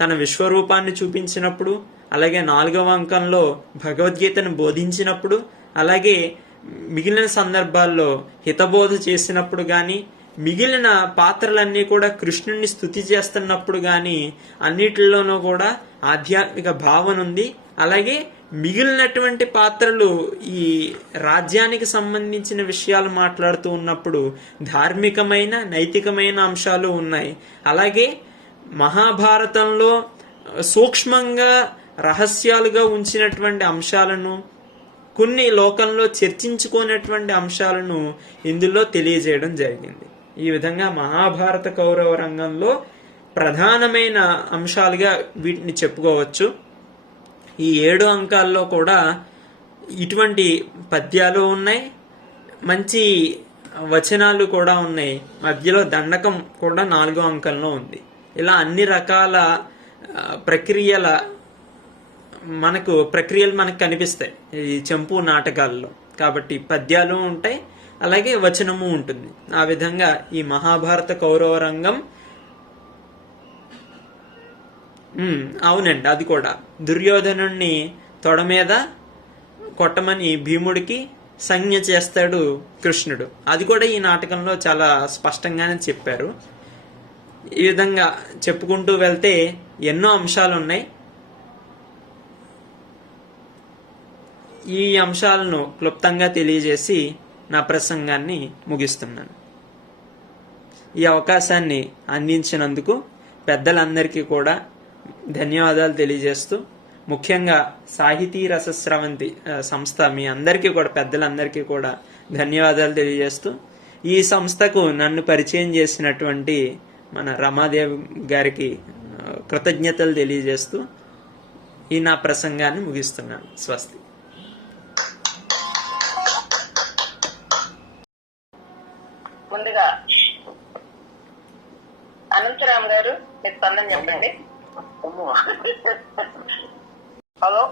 తన విశ్వరూపాన్ని చూపించినప్పుడు, అలాగే 4వ అంకంలో భగవద్గీతను బోధించినప్పుడు, అలాగే మిగిలిన సందర్భాల్లో హితబోధ చేసినప్పుడు కానీ, మిగిలిన పాత్రలన్నీ కూడా కృష్ణుడిని స్తుతి చేస్తున్నప్పుడు కానీ అన్నిటిలోనూ కూడా ఆధ్యాత్మిక భావన ఉంది. అలాగే మిగిలినటువంటి పాత్రలు ఈ రాజ్యానికి సంబంధించిన విషయాలు మాట్లాడుతూ ఉన్నప్పుడు ధార్మికమైన, నైతికమైన అంశాలు ఉన్నాయి. అలాగే మహాభారతంలో సూక్ష్మంగా రహస్యాలుగా ఉంచినటువంటి అంశాలను, కొన్ని లోకంలో చర్చించుకునేటువంటి అంశాలను ఇందులో తెలియజేయడం జరిగింది. ఈ విధంగా మహాభారత కౌరవ రంగంలో ప్రధానమైన అంశాలుగా వీటిని చెప్పుకోవచ్చు. ఈ 7 అంకాల్లో కూడా ఇటువంటి పద్యాలు ఉన్నాయి, మంచి వచనాలు కూడా ఉన్నాయి. మధ్యలో దండకం కూడా 4వ అంకంలో ఉంది. ఇలా అన్ని రకాల ప్రక్రియలు మనకు కనిపిస్తాయి ఈ చెంపు నాటకాల్లో. కాబట్టి పద్యాలు ఉంటాయి, అలాగే వచనము ఉంటుంది. ఆ విధంగా ఈ మహాభారత కౌరవ రంగం, అవునండి, అది కూడా దుర్యోధనుణ్ణి తొడ మీద కొట్టమని భీముడికి సంజ్ఞ చేస్తాడు కృష్ణుడు. అది కూడా ఈ నాటకంలో చాలా స్పష్టంగానే చెప్పారు. ఈ విధంగా చెప్పుకుంటూ వెళ్తే ఎన్నో అంశాలు ఉన్నాయి. ఈ అంశాలను క్లుప్తంగా తెలియజేసి నా ప్రసంగాన్ని ముగిస్తున్నాను. ఈ అవకాశాన్ని అందించినందుకు పెద్దలందరికీ కూడా ధన్యవాదాలు తెలియజేస్తూ, ముఖ్యంగా సాహితీ రసస్రవంతి సంస్థ మీ అందరికీ కూడా, పెద్దలందరికీ కూడా ధన్యవాదాలు తెలియజేస్తూ, ఈ సంస్థకు నన్ను పరిచయం చేసినటువంటి మన రమాదేవి గారికి కృతజ్ఞతలు తెలియజేస్తూ ఈ నా ప్రసంగాన్ని ముగిస్తున్నాను. స్వస్తి. ముందుగా అనంతరామ్ గారు మీ స్పందన చెప్పండి. హలో,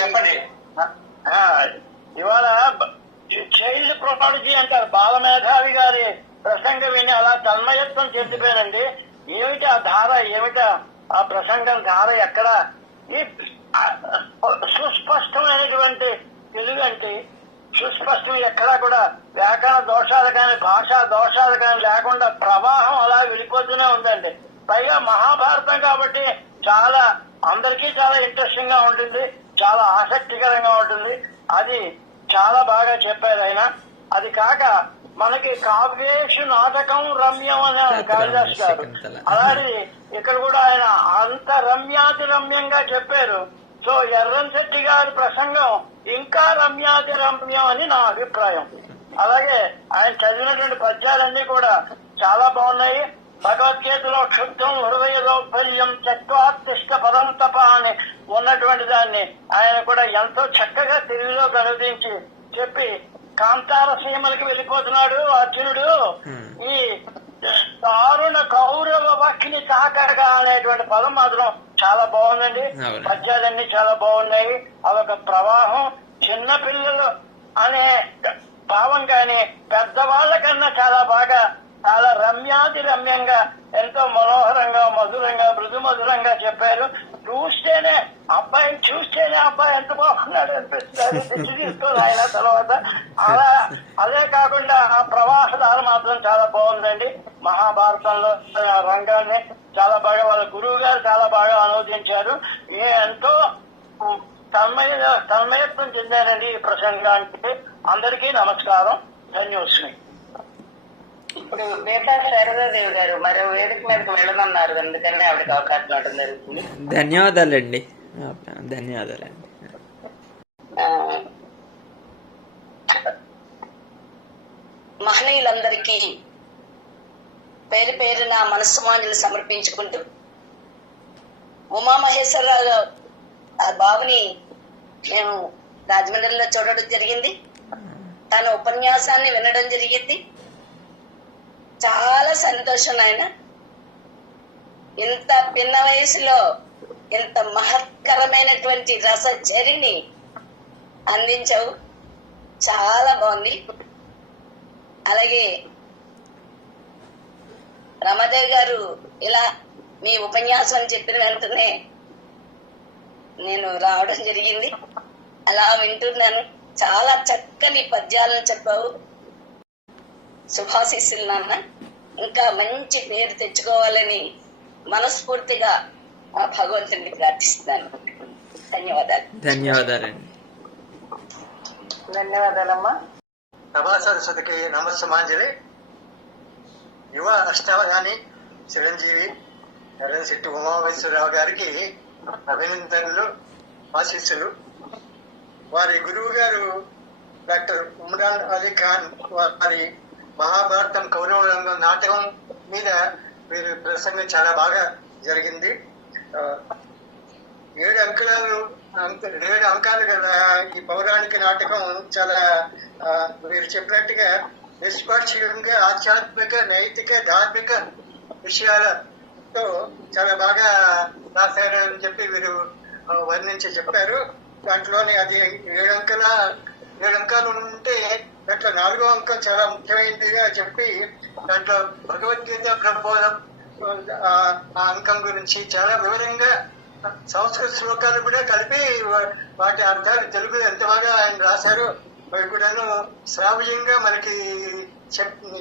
చెప్పండి. ఇవాళ చైల్డ్ ప్రొడాలజీ అంటారు. బాలమేధావి గారి ప్రసంగం విని అలా తన్మయత్వం చెందిపోయానండి. ఏమిటి ఆ ధార, ఏమిటా ఆ ప్రసంగం ధార, ఎక్కడ ఈ సుస్పష్టమైనటువంటి తెలుగు అంటే సుస్పష్టం, ఎక్కడా కూడా వ్యాకరణ దోషాలు కానీ భాషా దోషాలు కానీ లేకుండా ప్రవాహం అలా వెళ్ళిపోతూనే ఉందండి. పైగా మహాభారతం కాబట్టి చాలా అందరికీ చాలా ఇంట్రెస్టింగ్ గా ఉంటుంది, చాలా ఆసక్తికరంగా ఉంటుంది. అది చాలా బాగా చెప్పారు ఆయన. అది కాక మనకి కావ్యేషు నాటకం రమ్యం అనే కాళిదాస్ గారు, అలాంటి ఇక్కడ కూడా ఆయన అంత రమ్యాతి రమ్యంగా చెప్పారు. సో ఎర్రంశెట్టి గారి ప్రసంగం ఇంకా రమ్యాతి రమ్యం అని నా అభిప్రాయం. అలాగే ఆయన చదివినటువంటి పద్యాలన్నీ కూడా చాలా బాగున్నాయి. భగవద్గీతలో క్షుబ్ధం హృదయ దౌర్బల్యం చత్వాత్తిష్ట పదం తప అని ఉన్నటువంటి దాన్ని ఆయన కూడా ఎంతో చక్కగా తెలుగులో అనువదించి చెప్పి కాంతార సీమలకి వెళ్ళిపోతున్నాడు అర్జునుడు, ఈ దారుణ కౌరవ వక్కిని తాకడగా అనేటువంటి పదం మాత్రం చాలా బాగుందండి. పద్యాలన్నీ చాలా బాగున్నాయి. అదొక ప్రవాహం. చిన్న పిల్లలు అనే భావం కానీ పెద్దవాళ్ల కన్నా చాలా బాగా, చాలా రమ్యాతి రమ్యంగా, ఎంతో మనోహరంగా, మధురంగా, మృదు మధురంగా చెప్పారు. అబ్బాయిని చూస్తేనే అబ్బాయి ఎంత బాగున్నాడు అనిపిస్తుంది. తెచ్చి తీసుకోవాలి ఆయన తర్వాత. అదే కాకుండా ఆ ప్రవాహదార మాత్రం చాలా బాగుందండి. మహాభారతంలో రంగాన్ని చాలా బాగా వాళ్ళ గురువు గారు చాలా బాగా అనువదించారు. ఎంతో తన్మయత్వం చెందారండి ఈ ప్రసంగానికి. అందరికీ నమస్కారం, ధన్యవాదాలు. ఇప్పుడు బేటా శారదాదేవి గారు మరో వేదిక మీదకి వెళ్ళమన్నారు, అందుకని ఆవిడకి అవకాశం ఇవ్వడం జరుగుతుంది. ధన్యవాదాలండి. ధన్యవాదాలండి. మహనీయులందరికీ పేరు పేరున మనస్సుమాంజలు సమర్పించుకుంటూ, ఉమామహేశ్వరరావు ఆ బాబుని మేము రాజమండ్రిలో చూడడం జరిగింది. తన ఉపన్యాసాన్ని వినడం జరిగింది. చాలా సంతోషం. ఆయన ఇంత పిన్న వయసులో ఇంత మహత్కరమైనటువంటి రసచరిని అందించావు, చాలా బాగుంది. అలాగే రమాదేవి గారు ఇలా మీ ఉపన్యాసం చెప్పిన వెంటనే నేను రావడం జరిగింది. అలా వింటున్నాను. చాలా చక్కని పద్యాలను చెప్పావు. శుభాశీస్సులు నాన్న. ఇంకా మంచి పేరు తెచ్చుకోవాలని మనస్ఫూర్తిగా ఆ భగవంతుడిని ప్రార్థిస్తున్నాను. ధన్యవాదాలు. ధన్యవాదాలండి. ధన్యవాదాలమ్మా. ప్రభా సరస్వతికి నమస్సమాంజలి. యువ అష్టావధాని చిరంజీవి ఎర్రంశెట్టి ఉమామహేశ్వరరావు గారికి అభినందనలు, ఆశీస్సులు. వారి గురువు గారు డాక్టర్ ఉమ్రాన్ అలీ ఖాన్ వారి మహాభారతం కౌరవ రంగం నాటకం మీద వీరి ప్రసంగం చాలా బాగా జరిగింది. 7 అంకాలు కదా ఈ పౌరాణిక నాటకం. చాలా మీరు చెప్పినట్టుగా నిష్పాక్షికంగా ఆధ్యాత్మిక, నైతిక, ధార్మిక విషయాలతో చాలా బాగా రాశారు అని చెప్పి వీరు వర్ణించి చెప్పారు. దాంట్లోనే అది 7 అంకాలు ఉంటే దాంట్లో 4వ అంకం చాలా ముఖ్యమైనదిగా చెప్పి దాంట్లో భగవద్గీత ప్రబోధం ఆ అంకం గురించి చాలా వివరంగా సంస్కృత శ్లోకాలు కూడా కలిపి వాటి అర్థాలు తెలుగులో ఎంత బాగా ఆయన రాశారు. అవి కూడాను శ్రావ్యంగా మనకి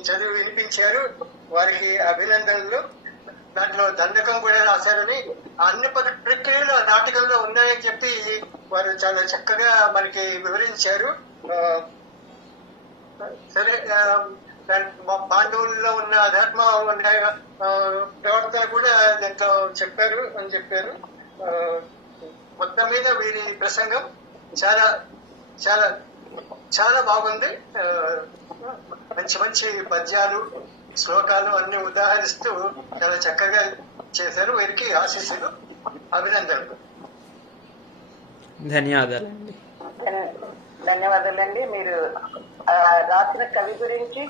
చదివి వినిపించారు. వారికి అభినందనలు. దాంట్లో దండకం కూడా రాశారని, అన్ని ప్రక్రియలు నాటకంలో ఉన్నాయని చెప్పి వారు చాలా చక్కగా మనకి వివరించారు. సరే, పాండవుల్లో ఉన్న ధర్మ ప్రవర్తన కూడా దాంట్లో చెప్పారు అని చెప్పారు. మొత్తం మీద వీరి ప్రసంగం చాలా చాలా చాలా బాగుంది. మంచి మంచి పద్యాలు, శ్లోకాలు అన్ని ఉదాహరిస్తూ చాలా చక్కగా చేశారు. వీరికి ఆశీస్సులు, అభినందనలు. ధన్యవాదాలండి. ధన్యవాదాలండి. మీరు రాసిన కవి గురించి,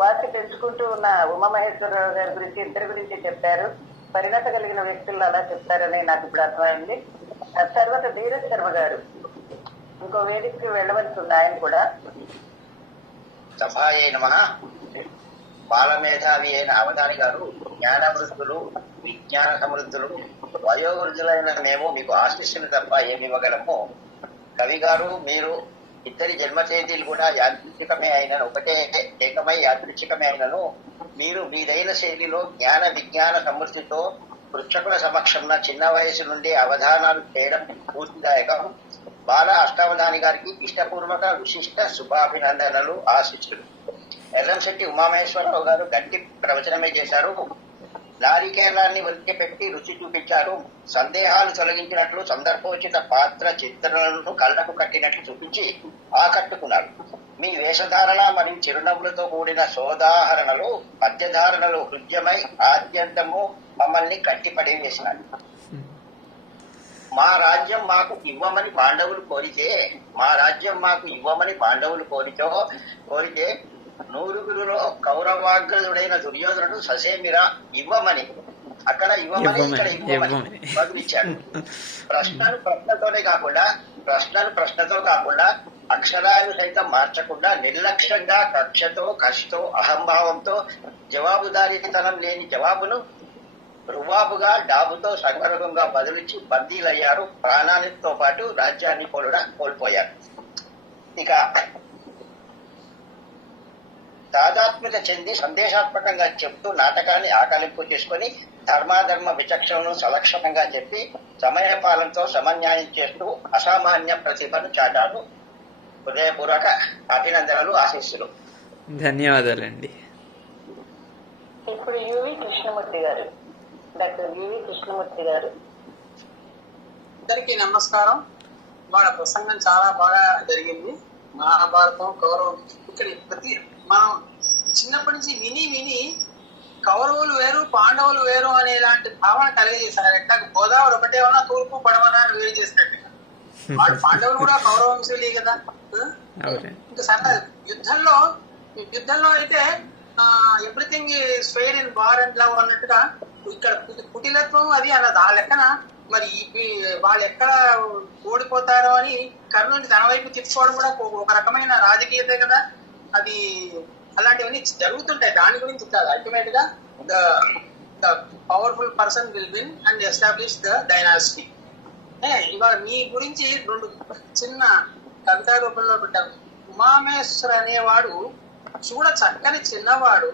వాసి పెంచుకుంటూ ఉన్న ఉమామహేశ్వరరావు గారి గురించి, ఇద్దరి గురించి చెప్పారు. పరిణత కలిగిన వ్యక్తుల్లో అలా చెప్తారని నాకు ఇప్పుడు అర్థమైంది. తర్వాత ధీరజ్ శర్మ గారు ఇంకో వేదికకి వెళ్ళవలసి ఉంది. ఆయన కూడా సభాయే నమః. బాలమేధావి అయిన అవధాని గారు జ్ఞానవృద్ధులు, విజ్ఞాన సమృద్ధులు, వయోవృద్ధులైన మేము మీకు ఆశిస్సులు తప్ప ఏమి ఇవ్వగలము. కవి గారు, మీరు ఇద్దరి జన్మ తేదీలు కూడా యాదృచ్ఛికమే అయినను, ఒకటే ఏకమై యాదృచ్ఛికమే అయినను, మీరు మీదైన శైలిలో జ్ఞాన విజ్ఞాన సమృద్ధితో పృచ్ఛకుల సమక్షంలో చిన్న వయసు నుండి అవధానాలు చేయడం పూర్తిదాయకం. బాల అష్టావధాని గారికి ఇష్టపూర్వక విశిష్ట శుభాభినందనలు, ఆశిస్సులు. ఎర్రంశెట్టి ఉమామహేశ్వరరావు గారు గట్టి ప్రవచనమే చేశారు. నారికేళాన్ని ఒలికిపెట్టి రుచి చూపించారు. సందేహాలు తొలగించినట్లు సందర్భోచిత పాత్ర చిత్రణలను కళ్ళకు కట్టినట్లు చూపించి ఆకట్టుకున్నారు. మీ వేషధారణ మరియు చిరునవ్వులతో కూడిన సోదాహరణలు, పద్యధారణలు హృద్యమై ఆద్యంతము మమ్మల్ని కట్టిపడి వేసినారు. మా రాజ్యం మాకు ఇవ్వమని పాండవులు కోరితే నూరుగురులో కౌరవాగ్రదుడైన దుర్యోధనుడు ససేమిరా ఇవ్వమని, అక్కడ ఇవ్వమని ఇక్కడ ఇవ్వమని బదులిచ్చాడు. ప్రశ్నను ప్రశ్నతో కాకుండా అక్షరాలు సైతం మార్చకుండా నిర్లక్ష్యంగా కక్షతో, కసితో, అహంభావంతో జవాబుదారీతనం లేని జవాబును రువాబుగా డాబుతో సంగరకంగా బదులిచ్చి బందీలయ్యారు. ప్రాణాలతో పాటు రాజ్యాన్ని కూడా కోల్పోయారు. ఇక తాదాత్మ్యత చెంది సందేశాత్మకంగా చెప్తూ నాటకాన్ని ఆకలింపు చేసుకుని ధర్మాధర్మ విచక్షణను సలక్షణంగా చెప్పి సమయపాలనతో సమన్యాయం చేస్తూ అసామాన్య ప్రతిభను చాటారు. హృదయపూర్వక అభినందనలు, ఆశీస్సులు. ధన్యవాదాలండి. ఇప్పుడు యువి కృష్ణమూర్తి గారు, డాక్టర్ యువి కృష్ణమూర్తి గారు. అందరికీ నమస్కారం. వాళ్ళ ప్రసంగం చాలా బాగా జరిగింది. మహాభారతం, కౌరవం, ఇక్కడ ప్రతి మనం చిన్నప్పటి నుంచి విని కౌరవులు వేరు, పాండవులు వేరు అనే ఇలాంటి భావన కలిగజేశారు. ఎట్లా గోదావరి ఒకటే ఉన్నా తూర్పు పడమన వేరు చేసినట్టు వాళ్ళు పాండవులు కూడా కౌరవ వంశీయులే కదా. ఇంకా సరే యుద్ధంలో అయితే everything is fair in war and love అన్నట్టుగా ఇక్కడ కుటిలత్వం అది అన్నది. ఆ లెక్కన మరి వాళ్ళు ఎక్కడ ఓడిపోతారో అని కర్ణుని తన వైపు తీసుకోవడం కూడా ఒక రకమైన రాజకీయతే కదా. అది అలాంటివన్నీ జరుగుతుంటాయి. దాని గురించి కాదు, అల్టిమేట్ గా the powerful person will win and establish the dynasty. ఇవాళ మీ గురించి రెండు చిన్న కవితా రూపంలో పెట్టాము. ఉమామేశ్వర అనేవాడు చూడ చక్కని చిన్నవాడు,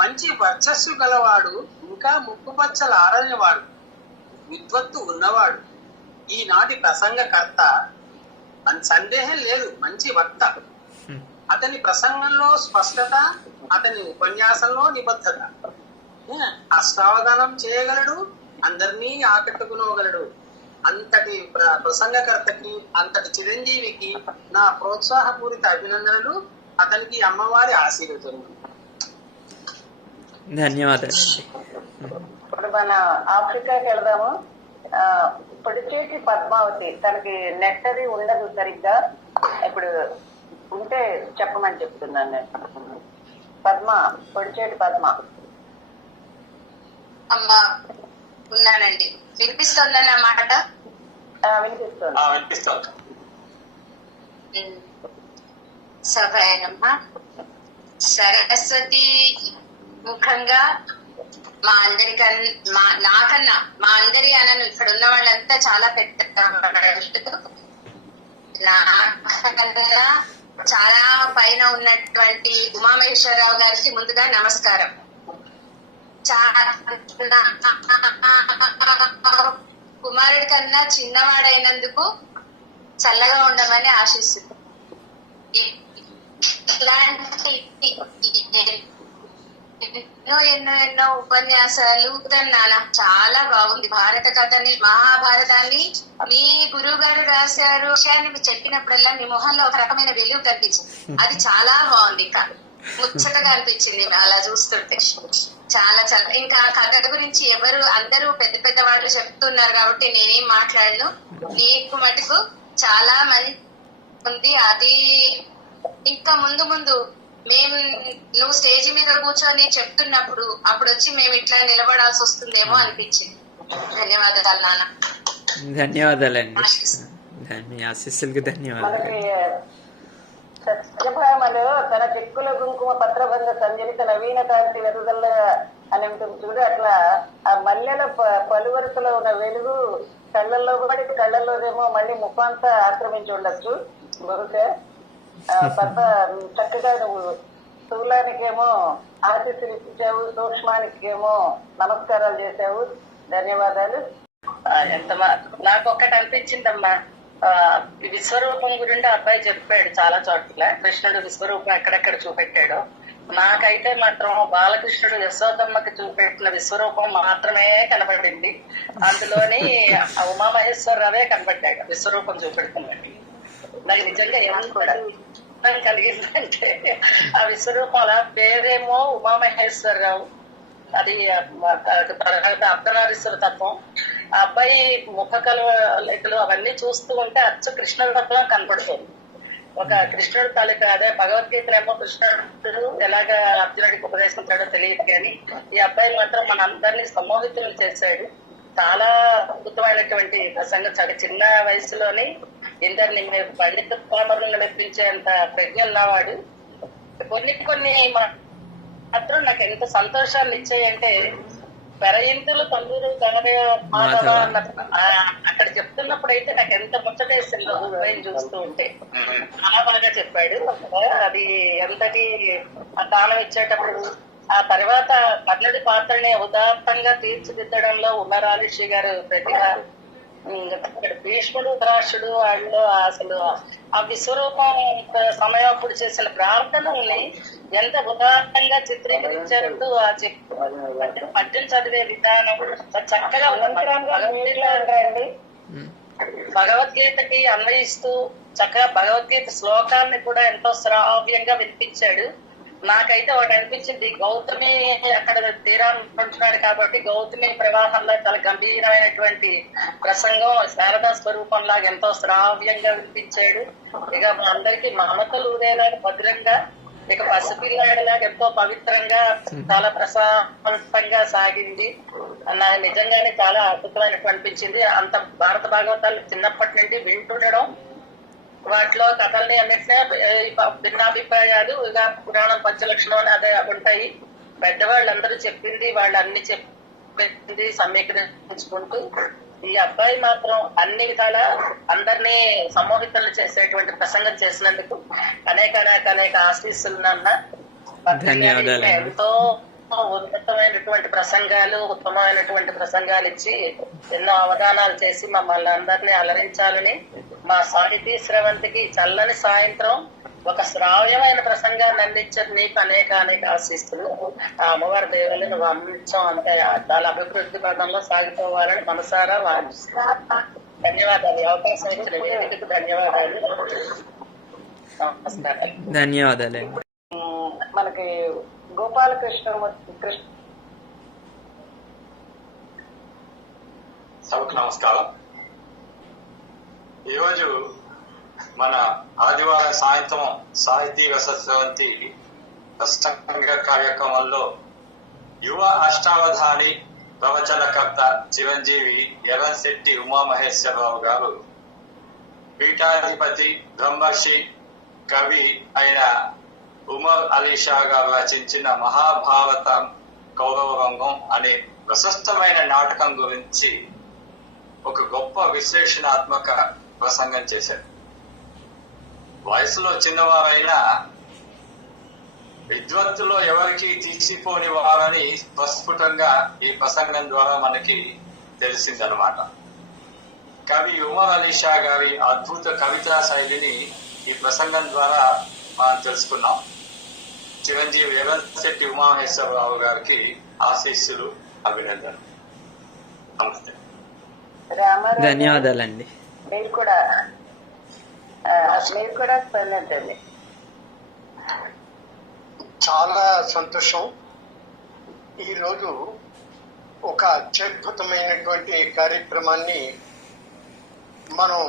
మంచి వర్చస్సు గలవాడు, ఇంకా ముక్కుపచ్చల ఆరనివాడు, విద్వత్తు ఉన్నవాడు, ఈనాటి ప్రసంగకర్త, సందేహం లేదు, మంచి వక్త. అతని ప్రసంగంలో స్పష్టత, అతని ఉపన్యాసంలో నిబద్ధత. అష్టావధానం చేయగలడు, అందరినీ ఆకట్టుకునగలడు. అంతటి ప్రసంగకర్తకి, అంతటి చిరంజీవికి నా ప్రోత్సాహపూరిత అభినందనలు, అతనికి అమ్మవారి ఆశీర్వచనం. ధన్యవాదాలు. ఇప్పుడు మన ఆఫ్రికాకి వెళ్దాము. పొడిచేటి పద్మావతి, తనకి నెట్ అది ఉండదు సరిగ్గా. ఇప్పుడు ఉంటే చెప్పమని చెప్తున్నాను నేను. పొడిచేటి పద్మ. అమ్మా ఉన్నానండి. వినిపిస్తుందన్న మాట? వినిపిస్తుంది. సభయనమ్మా, సరస్వతి ముఖంగా మా నాకన్నా మా అందరి అనను ఇక్కడ ఉన్న వాళ్ళంతా చాలా పెద్ద చాలా పైన ఉన్నటువంటి ఉమామహేశ్వరరావు గారికి ముందుగా నమస్కారం. కుమారుడి కన్నా చిన్నవాడైనందుకు చల్లగా ఉండమని ఆశిస్తుంది. ఎన్నో ఉపన్యాసాలు నాన్న చాలా బాగుంది. భారత కథని, మహాభారతాన్ని మీ గురువు గారు రాశారు విషయాన్ని చెప్పినప్పుడల్లా మీ మొహంలో ఒక రకమైన వెలుగు కనిపించింది. అది చాలా బాగుంది. ఇంకా ముచ్చటగా అనిపించింది అలా చూస్తుంటే. చాలా చాలా ఇంకా కథ గురించి అందరూ పెద్ద పెద్ద వాళ్ళు చెప్తున్నారు కాబట్టి నేనేం మాట్లాడను. నీకు మటుకు చాలా మంది ఉంది. అది ఇంకా ముందు నువ్వు స్టేజ్ మీద కూర్చొని చెప్తున్నప్పుడు అప్పుడు వచ్చి మేము ఇట్లా నిలబడాల్సి వస్తుందేమో అనిపించింది. ధన్యవాదాలు నాన్న. ధన్యవాదాలండి. మీ ఆశీస్సులకు ధన్యవాదాలు. సత్యభామలో తన చిక్కుల కుంకుమ పత్రబంధ సంజలిత నవీన కాంతి వెలుగల్ల అని ఉంటుంది చూడు. అట్లా ఆ మల్లెల పలువరుసలో ఉన్న వెలుగు కళ్ళల్లో పడి కళ్ళల్లోనేమో మళ్ళీ ముఖంతా ఆక్రమించి ఉండొచ్చు బహుశా. పెద్ద చక్కగా నువ్వు స్థూలానికేమో ఆశీస్సులు ఇచ్చావు, సూక్ష్మానికేమో నమస్కారాలు చేశావు. ధన్యవాదాలు. ఎంత నాకు ఒక్కటి అనిపించిందమ్మా, విశ్వరూపం గురించి అబ్బాయి చెప్పాడు చాలా చోట్ల. కృష్ణుడు విశ్వరూపం ఎక్కడెక్కడ చూపెట్టాడో, నాకైతే మాత్రం బాలకృష్ణుడు యశోదమ్మకి చూపెట్టిన విశ్వరూపం మాత్రమే కనబడింది. అందులోని ఉమామహేశ్వరరావే కనబడ్డాడు విశ్వరూపం చూపెడుతున్నాడు. నాకు నిజంగా ఎంత కలిగిందంటే ఆ విశ్వరూపం అలా పేరేమో ఉమామహేశ్వరరావు, అది అర్ధనారీశ్వర తత్వం. ఆ అబ్బాయి ముఖ కలయికలు అవన్నీ చూస్తూ ఉంటే అచ్చు కృష్ణుడి తత్వం కనపడుతుంది. ఒక కృష్ణుడు తాలూకా అదే భగవద్గీతలేమో కృష్ణుడు ఎలాగ అర్జునుడికి ఉపదేశించాడో తెలియదు కానీ ఈ అబ్బాయి మాత్రం మన అందరినీ సమ్మోహితులు చేశాడు. చాలా అద్భుతమైనటువంటి ప్రసంగం. చాలా చిన్న వయసులోని ఇందరిని పండిత పామరులను మెప్పించేంత ప్రజ్ఞ ఉన్నవాడు. కొన్ని మాత్రం నాకు ఎంత సంతోషాన్ని ఇచ్చాయంటే, పెరయింతులు తల్లుడు అక్కడ చెప్తున్నప్పుడు అయితే నాకు ఎంత ముచ్చటేసిందో ఉదయం చూస్తూ ఉంటే. చాలా బాగా చెప్పాడు. అది ఎంతటి దానం ఇచ్చేటప్పుడు ఆ తర్వాత కర్ణుడి పాత్రని ఉదాత్తంగా తీర్చిదిద్దడంలో ఉమరాలిషి గారు ప్రతిభ. భీష్ముడు ధరాషుడు వాళ్ళు అసలు ఆ విశ్వరూపం సమయం అప్పుడు చేసిన ప్రార్థనల్ని ఎంత ఉదాత్తంగా చిత్రీకరించారంటూ ఆ పద్యం చదివే విధానం చక్కగా భగవద్గీతకి అన్వయిస్తూ చక్కగా భగవద్గీత శ్లోకాన్ని కూడా ఎంతో శ్రావ్యంగా వినిపించాడు. నాకైతే ఒకటి అనిపించింది, గౌతమి అక్కడ తీరాన్ని ఉంటున్నాడు కాబట్టి గౌతమి ప్రవాహంలో చాలా గంభీరమైనటువంటి ప్రసంగం శారదా స్వరూపం లాగా ఎంతో శ్రావ్యంగా వినిపించాడు. ఇక మా అందరికీ మమతలు ఉదయలాగా భద్రంగా, ఇక పసిపిల్లాడిలాగా ఎంతో పవిత్రంగా చాలా ప్రశాంతంగా సాగింది. నాకు నిజంగానే చాలా అద్భుతమైనట్టు అనిపించింది. అంత భారత భాగవతాలు చిన్నప్పటి నుండి వింటుండడం, వాటిలో కథల్ని అన్నింటినీ భిన్నాభిప్రాయాలు ఇక పురాణం పంచలక్షణం అదే ఉంటాయి. పెద్దవాళ్ళందరూ చెప్పింది వాళ్ళు అన్ని చెప్పింది సమీకరించుకుంటూ ఈ అబ్బాయి మాత్రం అన్ని విధాల అందరినీ సమ్మోహితులు చేసేటువంటి ప్రసంగం చేసినందుకు అనేక ఆశీస్సులు నాన్న. ఎంతో ఉన్నతమైనటువంటి ప్రసంగాలు, ఉత్తమమైనటువంటి ప్రసంగాలు ఇచ్చి ఎన్నో అవధానాలు చేసి మమ్మల్ని అందరినీ అలరించాలని, మా సాహితీ స్రవంతికి చల్లని సాయంత్రం ఒక శ్రావ్యమైన ప్రసంగాన్ని అందించారు. నీకు అనేక ఆశిస్తులు. ఆ అమ్మవారి దేవుని నువ్వు అందించాం అంతే చాలా అభివృద్ధి పదంలో సాగిపోవాలని మనసారా ధన్యవాదాలు. అవకాశం ఇచ్చిన వేదికకు ధన్యవాదాలు. నమస్కారం. ధన్యవాదాలు. మనకి గోపాలకృష్ణ సభకు నమస్కారం. ఈరోజు మన ఆదివారం సాయంత్రం సాహితీ రసస్రవంతి ప్రసంగ కార్యక్రమంలో యువ అష్టావధాని ప్రవచనకర్త చిరంజీవి ఎర్రంశెట్టి ఉమామహేశ్వరరావు గారు పీఠాధిపతి బ్రహ్మర్షి కవి అయిన ఉమర్ అలీ షా గారు రచించిన మహాభారతం కౌరవరంగం అనే ప్రశస్తమైన నాటకం గురించి ఒక గొప్ప విశ్లేషణాత్మక ప్రసంగం చేశారు. వయసులో చిన్నవారైనా విద్వత్తులో ఎవరికి తీసిపోని వారని ప్రస్ఫుటంగా ఈ ప్రసంగం ద్వారా మనకి తెలిసిందనమాట. కవి ఉమర్ అలీ షా గారి అద్భుత కవితా శైలిని ఈ ప్రసంగం ద్వారా మనం తెలుసుకున్నాం. చిరంజీవి ఎర్రంశెట్టి ఉమామహేశ్వరరావు గారికి ఆశీస్సులు, అభినందనలు. నమస్తే. ధన్యవాదాలండి. మీరు కూడా స్పందించండి. చాలా సంతోషం. ఈరోజు ఒక అత్యద్భుతమైనటువంటి కార్యక్రమాన్ని మనం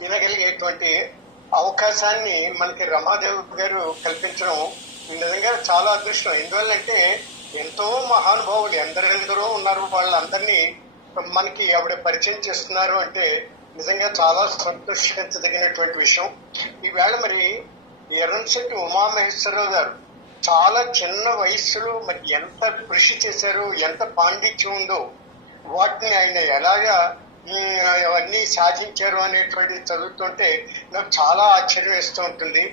వినగలిగేటువంటి అవకాశాన్ని మనకి రమాదేవి గారు కల్పించడం నిజంగా చాలా అదృష్టం. ఎందువల్లంటే ఎంతో మహానుభావులు ఎందరెందరో ఉన్నారు, వాళ్ళందరినీ మనకి ఆవిడ పరిచయం చేస్తున్నారు అంటే నిజంగా చాలా సంతోషించదగినటువంటి విషయం. ఈవేళ మరి ఎర్రంశెట్టి ఉమామహేశ్వరరావు గారు చాలా చిన్న వయస్సులో మరి ఎంత కృషి చేశారో, ఎంత పాండిత్యం ఉందో, వాటిని ఆయన ఎలాగా అవన్నీ సాధించారు అనేటువంటిది చదువుతుంటే నాకు చాలా ఆశ్చర్యం వేస్తూ ఉంటుంది.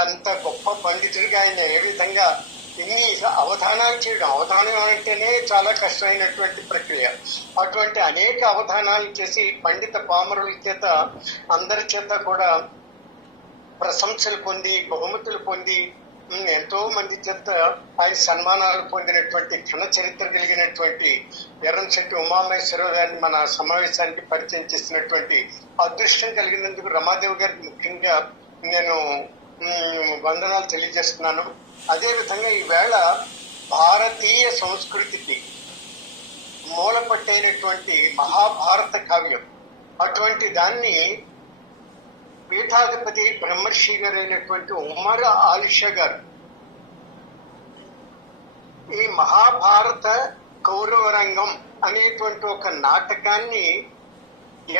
అంత గొప్ప పండితుడిగా ఆయన ఏ విధంగా ఇన్ని అవధానాలు చేయడం, అవధానం అంటేనే చాలా కష్టమైనటువంటి ప్రక్రియ. అటువంటి అనేక అవధానాలు చేసి పండిత పామరుల చేత అందరి చేత కూడా ప్రశంసలు పొంది, బహుమతులు పొంది, ఎంతో మంది చేత ఆయన సన్మానాలు పొందినటువంటి ఘన చరిత్ర కలిగినటువంటి ఎర్రంశెట్టి ఉమామహేశ్వరరావు గారిని మన సమావేశానికి పరిచయం చేసినటువంటి అదృష్టం కలిగినందుకు రమాదేవి గారికి ముఖ్యంగా నేను వందనాలు తెలియజేస్తున్నాను. అదేవిధంగా ఈవేళ భారతీయ సంస్కృతికి మూలపట్టైనటువంటి మహాభారత కావ్యం, అటువంటి దాన్ని పీఠాధిపతి బ్రహ్మర్షి గారు అయినటువంటి ఉమర్ ఆలిషా గారు ఈ మహాభారత కౌరవరంగం అనేటువంటి ఒక నాటకాన్ని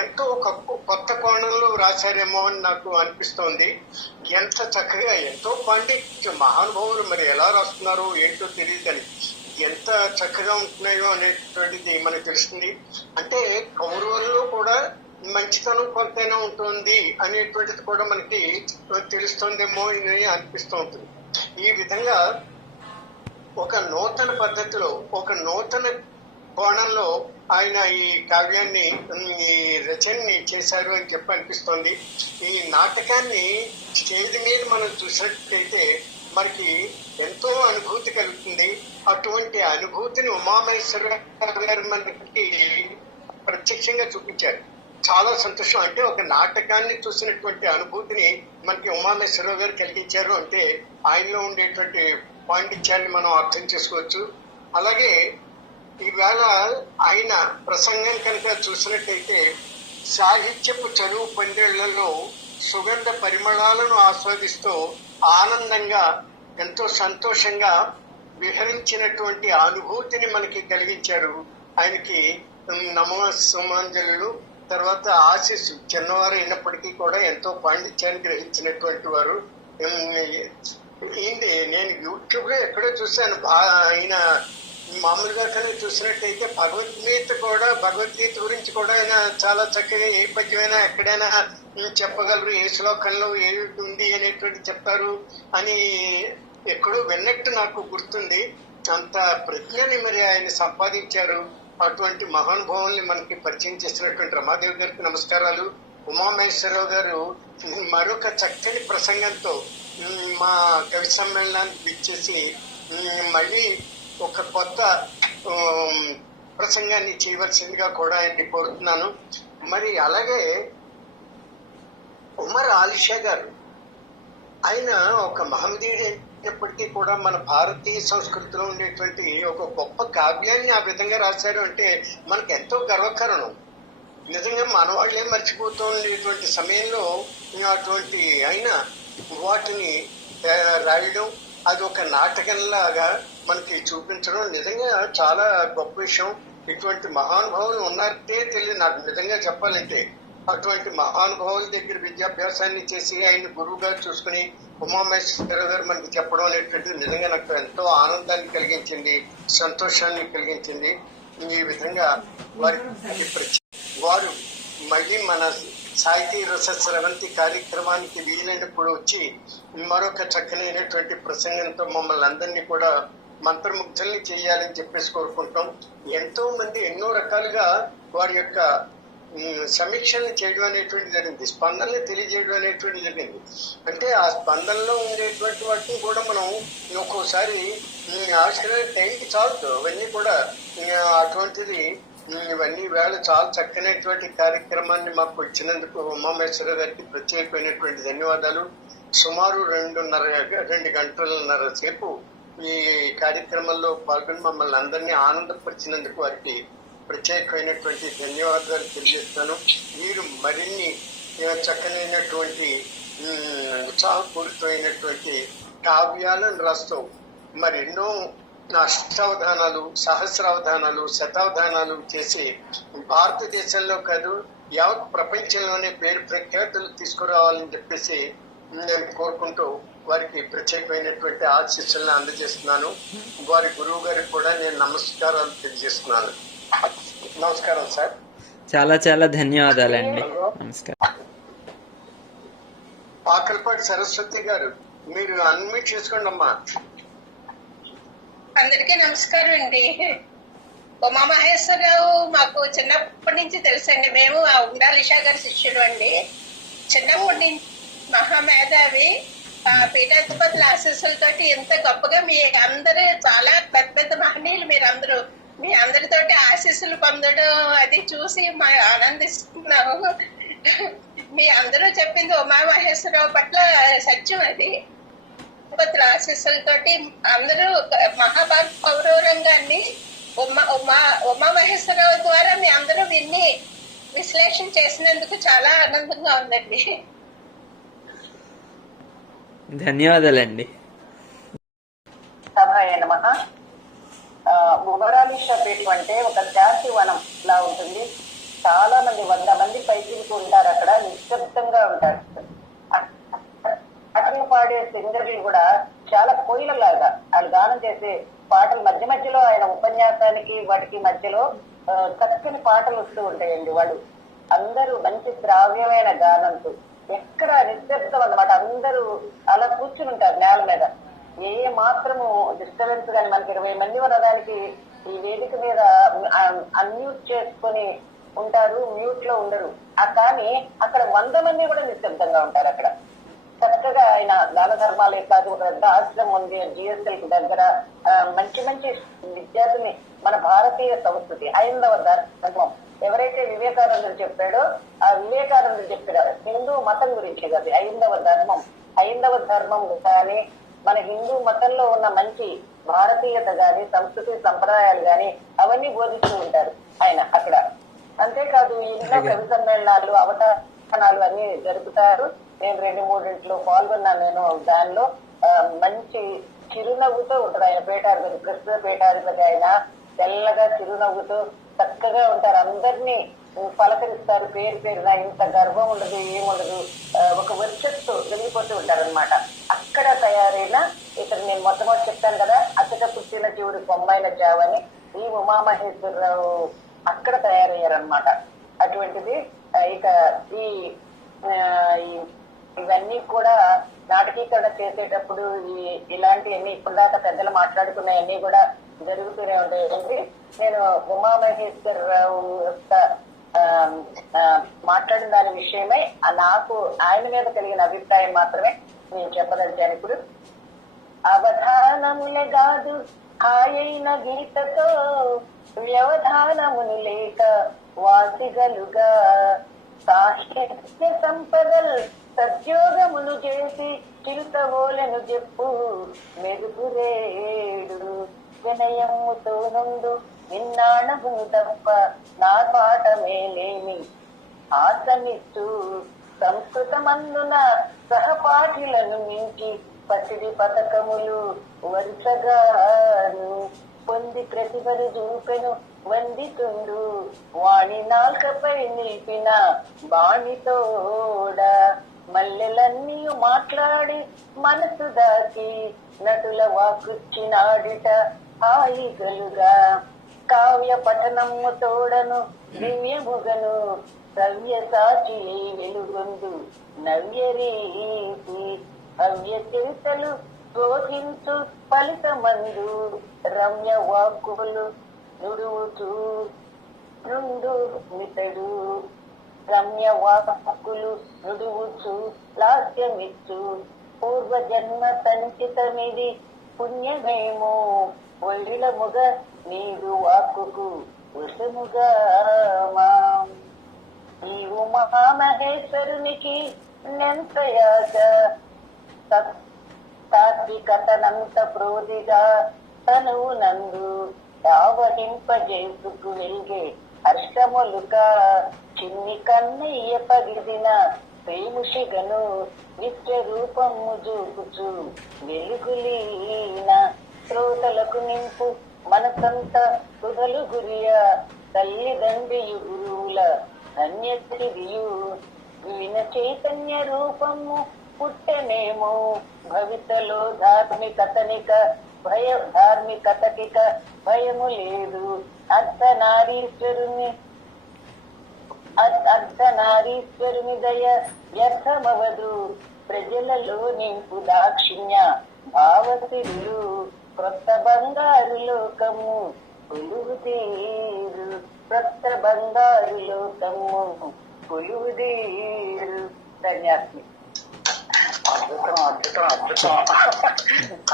ఎంతో ఒక కొత్త కోణంలో రాశారేమో అని నాకు అనిపిస్తోంది. ఎంత చక్కగా, ఎంతో పాండిత్యం, మహానుభావులు మరి ఎలా రాస్తున్నారో ఏంటో తెలియదని ఎంత చక్కగా ఉంటున్నాయో అనేటువంటిది మనకు తెలుస్తుంది. అంటే కౌరవుల్లో కూడా మంచితనం కొంతైనా ఉంటుంది అనేటువంటిది కూడా మనకి తెలుస్తుందేమో అని అనిపిస్తూ ఉంటుంది. ఈ విధంగా ఒక నూతన పద్ధతిలో, ఒక నూతన కోణంలో ఆయన ఈ కావ్యాన్ని, ఈ రచనని చేశారు అని చెప్పి అనిపిస్తోంది. ఈ నాటకాన్ని స్టేజ్ మీద మనం చూసినట్లయితే మనకి ఎంతో అనుభూతి కలుగుతుంది. అటువంటి అనుభూతిని ఉమామహేశ్వరరావు గారు మనకి ప్రత్యక్షంగా చూపించారు. చాలా సంతోషం. అంటే ఒక నాటకాన్ని చూసినటువంటి అనుభూతిని మనకి ఉమామహేశ్వరరావు గారు కలిగించారు అంటే ఆయనలో ఉండేటువంటి పాండిత్యాన్ని మనం అర్థం చేసుకోవచ్చు. అలాగే ఈవేళ ఆయన ప్రసంగం కనుక చూసినట్టయితే సాహిత్యపు చదువు పందేళ్లలో సుగంధ పరిమళాలను ఆస్వాదిస్తూ ఆనందంగా, ఎంతో సంతోషంగా విహరించినటువంటి అనుభూతిని మనకి కలిగించారు. ఆయనకి నమో సుమాంజలు. తర్వాత ఆశీస్సు చిన్నవారు అయినప్పటికీ కూడా ఎంతో పాండిత్యాన్ని గ్రహించినటువంటి వారు. ఏంటి, నేను యూట్యూబ్ లో ఎక్కడో చూశాను, ఆయన మామూలుగా కనుక చూసినట్టయితే భగవద్గీత గురించి కూడా ఆయన చాలా చక్కగా ఏ పద్యమైనా ఎక్కడైనా చెప్పగలరు, ఏ శ్లోకంలో ఏమిటి ఉంది అనేటువంటి చెప్తారు అని ఎక్కడో విన్నట్టు నాకు గుర్తుంది. అంత ప్రజ్ఞని మరి ఆయన సంపాదించారు. అటువంటి మహానుభావుల్ని మనకి పరిచయం చేసినటువంటి రమాదేవి గారికి నమస్కారాలు. ఉమామహేశ్వరరావు గారు మరొక చక్కని ప్రసంగంతో మా కవి సమ్మేళనానికి ఇచ్చేసి మళ్ళీ ఒక కొత్త ప్రసంగాన్ని చేయవలసిందిగా కూడా ఆయన్ని కోరుతున్నాను. మరి అలాగే ఉమర్ ఆలిషా గారు, ఆయన ఒక మహమ్మదీయుడు అయినప్పటికీ కూడా మన భారతీయ సంస్కృతిలో ఉండేటువంటి ఒక గొప్ప కావ్యాన్ని ఆ విధంగా రాశారు అంటే మనకు ఎంతో గర్వకారణం. నిజంగా మన వాళ్ళే మర్చిపోతూ ఉండేటువంటి సమయంలో అటువంటి అయినా వాటిని రాయడం, అది ఒక నాటకంలాగా మనకి చూపించడం నిజంగా చాలా గొప్ప విషయం. ఇటువంటి మహానుభావులు ఉన్నారంటే తెలియదు నాకు నిజంగా చెప్పాలంటే. అటువంటి మహానుభావుల దగ్గర విద్యాభ్యాసాన్ని చేసి ఆయన గురువుగా చూసుకుని ఉమామహేశ్వరరావు గారు మనకి చెప్పడం అనేటువంటిది నిజంగా నాకు ఎంతో ఆనందాన్ని కలిగించింది, సంతోషాన్ని కలిగించింది. ఈ విధంగా వారు మళ్ళీ మన సాహితీ రస స్రవంతి కార్యక్రమానికి వీలైనప్పుడు వచ్చి మరొక చక్కనైనటువంటి ప్రసంగంతో మమ్మల్ని అందరినీ కూడా మంత్రముగ్ధుల్ని చేయాలని చెప్పేసి కోరుకుంటాం. ఎంతో మంది ఎన్నో రకాలుగా వారి యొక్క సమీక్షల్ని చేయడం అనేటువంటి జరిగింది, స్పందనని తెలియజేయడం అనేటువంటి జరిగింది. అంటే ఆ స్పందనలో ఉండేటువంటి వాటిని కూడా మనం ఒక్కోసారి ఆశ్చర్య టైంకి చాలు అవన్నీ కూడా అటువంటిది. ఇవన్నీ వేళ చాలా చక్కనైనటువంటి కార్యక్రమాన్ని మాకు ఇచ్చినందుకు ఉమామహేశ్వర గారికి ప్రత్యేకమైనటువంటి ధన్యవాదాలు. సుమారు 2 గంటలన్నర సేపు ఈ కార్యక్రమంలో పాల్గొని మమ్మల్ని అందరినీ ఆనందపరిచినందుకు వారికి ప్రత్యేకమైనటువంటి ధన్యవాదాలు తెలియజేస్తాను. మీరు మరిన్ని చక్కనైనటువంటి ఉత్సాహపూరితమైనటువంటి కావ్యాలను రాస్తూ మరెన్నో అష్టావధానాలు, సహస్రావధానాలు, శతావధానాలు చేసి భారతదేశంలో కాదు యావత్ ప్రపంచంలోనే పేరు ప్రఖ్యాతులు తీసుకురావాలని చెప్పేసి నేను కోరుకుంటూ వారికి ప్రత్యేకమైనటువంటి ఆశీస్సులను అందజేస్తున్నాను. వారి గురువు గారికి కూడా నేను నమస్కారాలు తెలియజేస్తున్నాను. నమస్కారం సార్. చాలా చాలా ధన్యవాదాలండి. నమస్కారం. ఆకల్పాటి సరస్వతి గారు, మీరు అన్మ్యూట్ చేసుకోండి అమ్మా. అందరికీ నమస్కారం అండి. ఉమామహేశ్వరరావు మాకు చిన్నప్పటి నుంచి తెలుసండి. మేము ఆ ఉండాలిషా గారి శిష్యుడు అండి. చిన్నప్పటి నుంచి మహామేధావి. పీఠాధిపతుల ఆశీస్సులతోటి ఎంత గొప్పగా మీ అందరూ చాలా పెద్ద పెద్ద మహనీయులు మీరందరూ, మీ అందరితోటి ఆశీస్సులు పొందడం అది చూసి మా ఆనందిస్తున్నాము. మీ అందరూ చెప్పింది ఉమామహేశ్వరరావు పట్ల సత్యం. అది ఆశీస్సులతోటి అందరూ మహాభారత కౌరవంగాన్ని ఉమామహేశ్వరరావు ద్వారా మీ అందరూ విన్ని విశ్లేషణ చేసినందుకు చాలా ఆనందంగా ఉందండి. ధన్యవాదాలండి. సభాయ నమః. ఉమరాలిషా పీఠం అంటే ఒక శాంతి వనం లా ఉంటుంది. చాలా మంది 100 మంది పైకి ఉంటారు. అక్కడ నిశ్శబ్దంగా ఉంటారు. పాటలు పాడే సింగర్లు కూడా చాలా కోయిలలాగా వాళ్ళు గానం చేసే పాటలు మధ్య మధ్యలో ఆయన ఉపన్యాసానికి వాటికి మధ్యలో చక్కని పాటలు వస్తూ ఉంటాయండి. వాళ్ళు అందరూ మంచి శ్రావ్యమైన గానంతో ఎక్కడ నిశ్శబ్దం అన్నమాట. అందరూ అలా కూర్చుని ఉంటారు నేల మీద. ఏ మాత్రము డిస్టర్బెన్స్ కానీ మనకి 20 మంది ఉన్నదానికి ఈ వేదిక మీద అన్మ్యూట్ చేసుకొని ఉంటారు, మ్యూట్ లో ఉండరు. కానీ అక్కడ 100 మంది కూడా నిశ్శబ్దంగా ఉంటారు. అక్కడ చక్కగా ఆయన దాన ధర్మాలే కాదు, ఒక పెద్ద ఆశ్రమం ఉంది జిఎస్ఎల్ కి దగ్గర. మంచి మంచి విద్యార్థుల్ని మన భారతీయ సంస్కృతి హైందవ ధర్మం ఎవరైతే వివేకానందుడు చెప్పాడో ఆ వివేకానందుడు చెప్పాడు హిందూ మతం గురించి కాదు, హైందవ ధర్మం కానీ మన హిందూ మతంలో ఉన్న మంచి భారతీయత గాని సంస్కృతి సంప్రదాయాలు గాని అవన్నీ బోధిస్తూ ఉంటారు ఆయన అక్కడ. అంతేకాదు ఇంట్లో కవి సమ్మేళనాలు అవతారణాలు అన్ని జరుపుతారు. నేను 2-3 పాల్గొన్నాను. నేను దానిలో మంచి చిరునవ్వుతో ఉంటాడు ఆయన. పీఠాధిపతి, ప్రస్తుత పీఠాధిపతి ఆయన తెల్లగా చిరునవ్వుతో చక్కగా ఉంటారు. అందరినీ పలకరిస్తారు పేరు పేరున. ఇంత గర్వం ఉండదు, ఏముండదు, ఒక వర్చస్సు వెళ్ళిపోతూ ఉంటారు అనమాట. అక్కడ తయారైన ఇక్కడ నేను మొట్టమొదటి చెప్తాను కదా, అచ్చట పుట్టిన జీవుడు కొమ్మైన చావని, ఈ ఉమామహేశ్వరరావు అక్కడ తయారయ్యారనమాట. అటువంటిది ఇక ఇవన్నీ కూడా నాటకీకరణ చేసేటప్పుడు ఇలాంటివన్నీ ఇప్పటిదాకా పెద్దలు మాట్లాడుకున్నాయన్నీ కూడా జరుగుతూనే ఉంటాయండి. నేను ఉమామహేశ్వరరావు యొక్క మాట్లాడిన దాని విషయమై నాకు ఆయన మీద కలిగిన అభిప్రాయం మాత్రమే నేను చెప్పదలిచాను. ఇప్పుడు అవధానములే కాదు హాయైన గీతతో వ్యవధానమును లేక వాసిగలుగా సాహిత్య సంపదల్ సద్యోగమును చేసి చిరుతవోలను చెప్పు మెరుగురేడు వినయముతో నుండు నిన్నాణమును తప్ప నా పాఠమేలేమి ఆసనిస్తూ సంస్కృతమందున సహపాఠులను మించి పసిడి పథకములు వరుసగాను పొంది ప్రతిభను చూపెను వందితుండు వాణి నాల్కపై నిలిపిన బాణితోడ మల్లెలన్నీ మాట్లాడి మనసు దాచి నటుల వాకుచ్చినాడిట హాయిగలుగా కావ్య పఠనము తోడను దివ్యముగను సవ్య సాచి వెలుగొందు నవ్యరీతి హవ్య చరితలు శోధించు ఫలితమందు రమ్య వాక్కులు నుడువుచు నుండు మితడు రమ్య వాక్కులు నుడువుచు లాస్యమిచ్చు పూర్వజన్మ సంచితమిది పుణ్యమేమో ఒళ్ళముగ నీడు వాక్కుకు వశముగా నీవు మహామహేశ్వరునికి నెంతయాస తాత్వికతనంత ప్రోదిగా తనువు నందు ఆవహింపజేసుకు వెలిగే హర్షములుగా చిన్ని కన్నయ్య పగిదిన ప్రేముషిగను నిత్య రూపము చూపుచు వెలుగులీన శ్రోతలకు నింపు మనసంత సుధలు గురియ తల్లిదండ్రియు గురువుల ధన్యతిదియు విన చైతన్య రూపము పుట్టెనేమో భవితలో ధార్మికతనిక భయము లేదు. అర్ధనారీశ్వరుని దయ వ్యర్థమవదు. ప్రజలలో నింపు దాక్షిణ్య భావసిరులు క్రొత్త బంగారు లోకము కొలువుదీరు. క్రొత్త బంగారు లోకము కొలువుదీరు. ధన్యాత్మి. అద్భుతం అద్భుతం అద్భుతం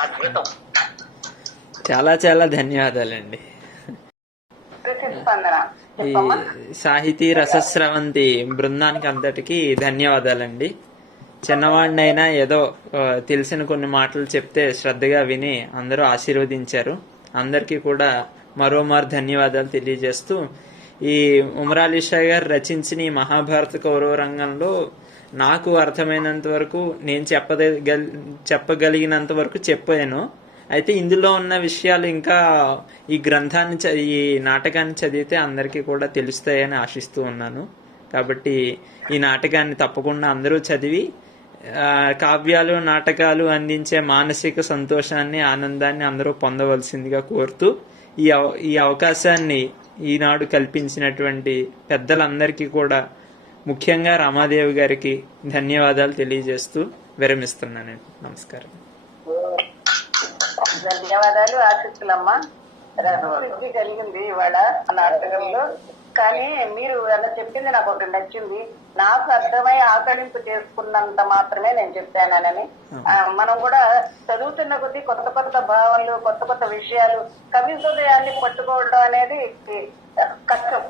అద్భుతం. చాలా చాలా ధన్యవాదాలండి. ప్రతిస్పందన ఈ సాహితీ రసస్రవంతి బృందానికి అంతటికి ధన్యవాదాలండి. చిన్నవాడినైనా ఏదో తెలిసిన కొన్ని మాటలు చెప్తే శ్రద్ధగా విని అందరూ ఆశీర్వదించారు. అందరికీ కూడా మరోమారు ధన్యవాదాలు తెలియజేస్తూ, ఈ ఉమరాలీ షా గారు రచించిన ఈ మహాభారత కౌరవ రంగంలో నాకు అర్థమైనంత వరకు, నేను చెప్పగలిగినంత వరకు చెప్పాను. అయితే ఇందులో ఉన్న విషయాలు ఇంకా ఈ గ్రంథాన్ని ఈ నాటకాన్ని చదివితే అందరికీ కూడా తెలుస్తాయని ఆశిస్తూ ఉన్నాను. కాబట్టి ఈ నాటకాన్ని తప్పకుండా అందరూ చదివి కావ్యాలు నాటకాలు అందించే మానసిక సంతోషాన్ని ఆనందాన్ని అందరూ పొందవలసిందిగా కోరుతూ, ఈ అవకాశాన్ని ఈనాడు కల్పించినటువంటి పెద్దలందరికీ కూడా, ముఖ్యంగా రమాదేవి గారికి ధన్యవాదాలు తెలియజేస్తూ విరమిస్తున్నానండి. నమస్కారం. ధన్యవాదాలు. ఆశిస్తులమ్మా. రససిద్ధి కలిగింది ఇవాళ నాటకంలో. కానీ మీరు అలా చెప్పింది నాకు ఒకటి నచ్చింది. నాకు అర్థమై ఆకలింపు చేసుకున్నంత మాత్రమే నేను చెప్పానని. మనం కూడా చదువుతున్న కొద్దీ కొత్త కొత్త భావనలు, కొత్త కొత్త విషయాలు, కవి హృదయాన్ని పట్టుకోవడం అనేది కష్టం.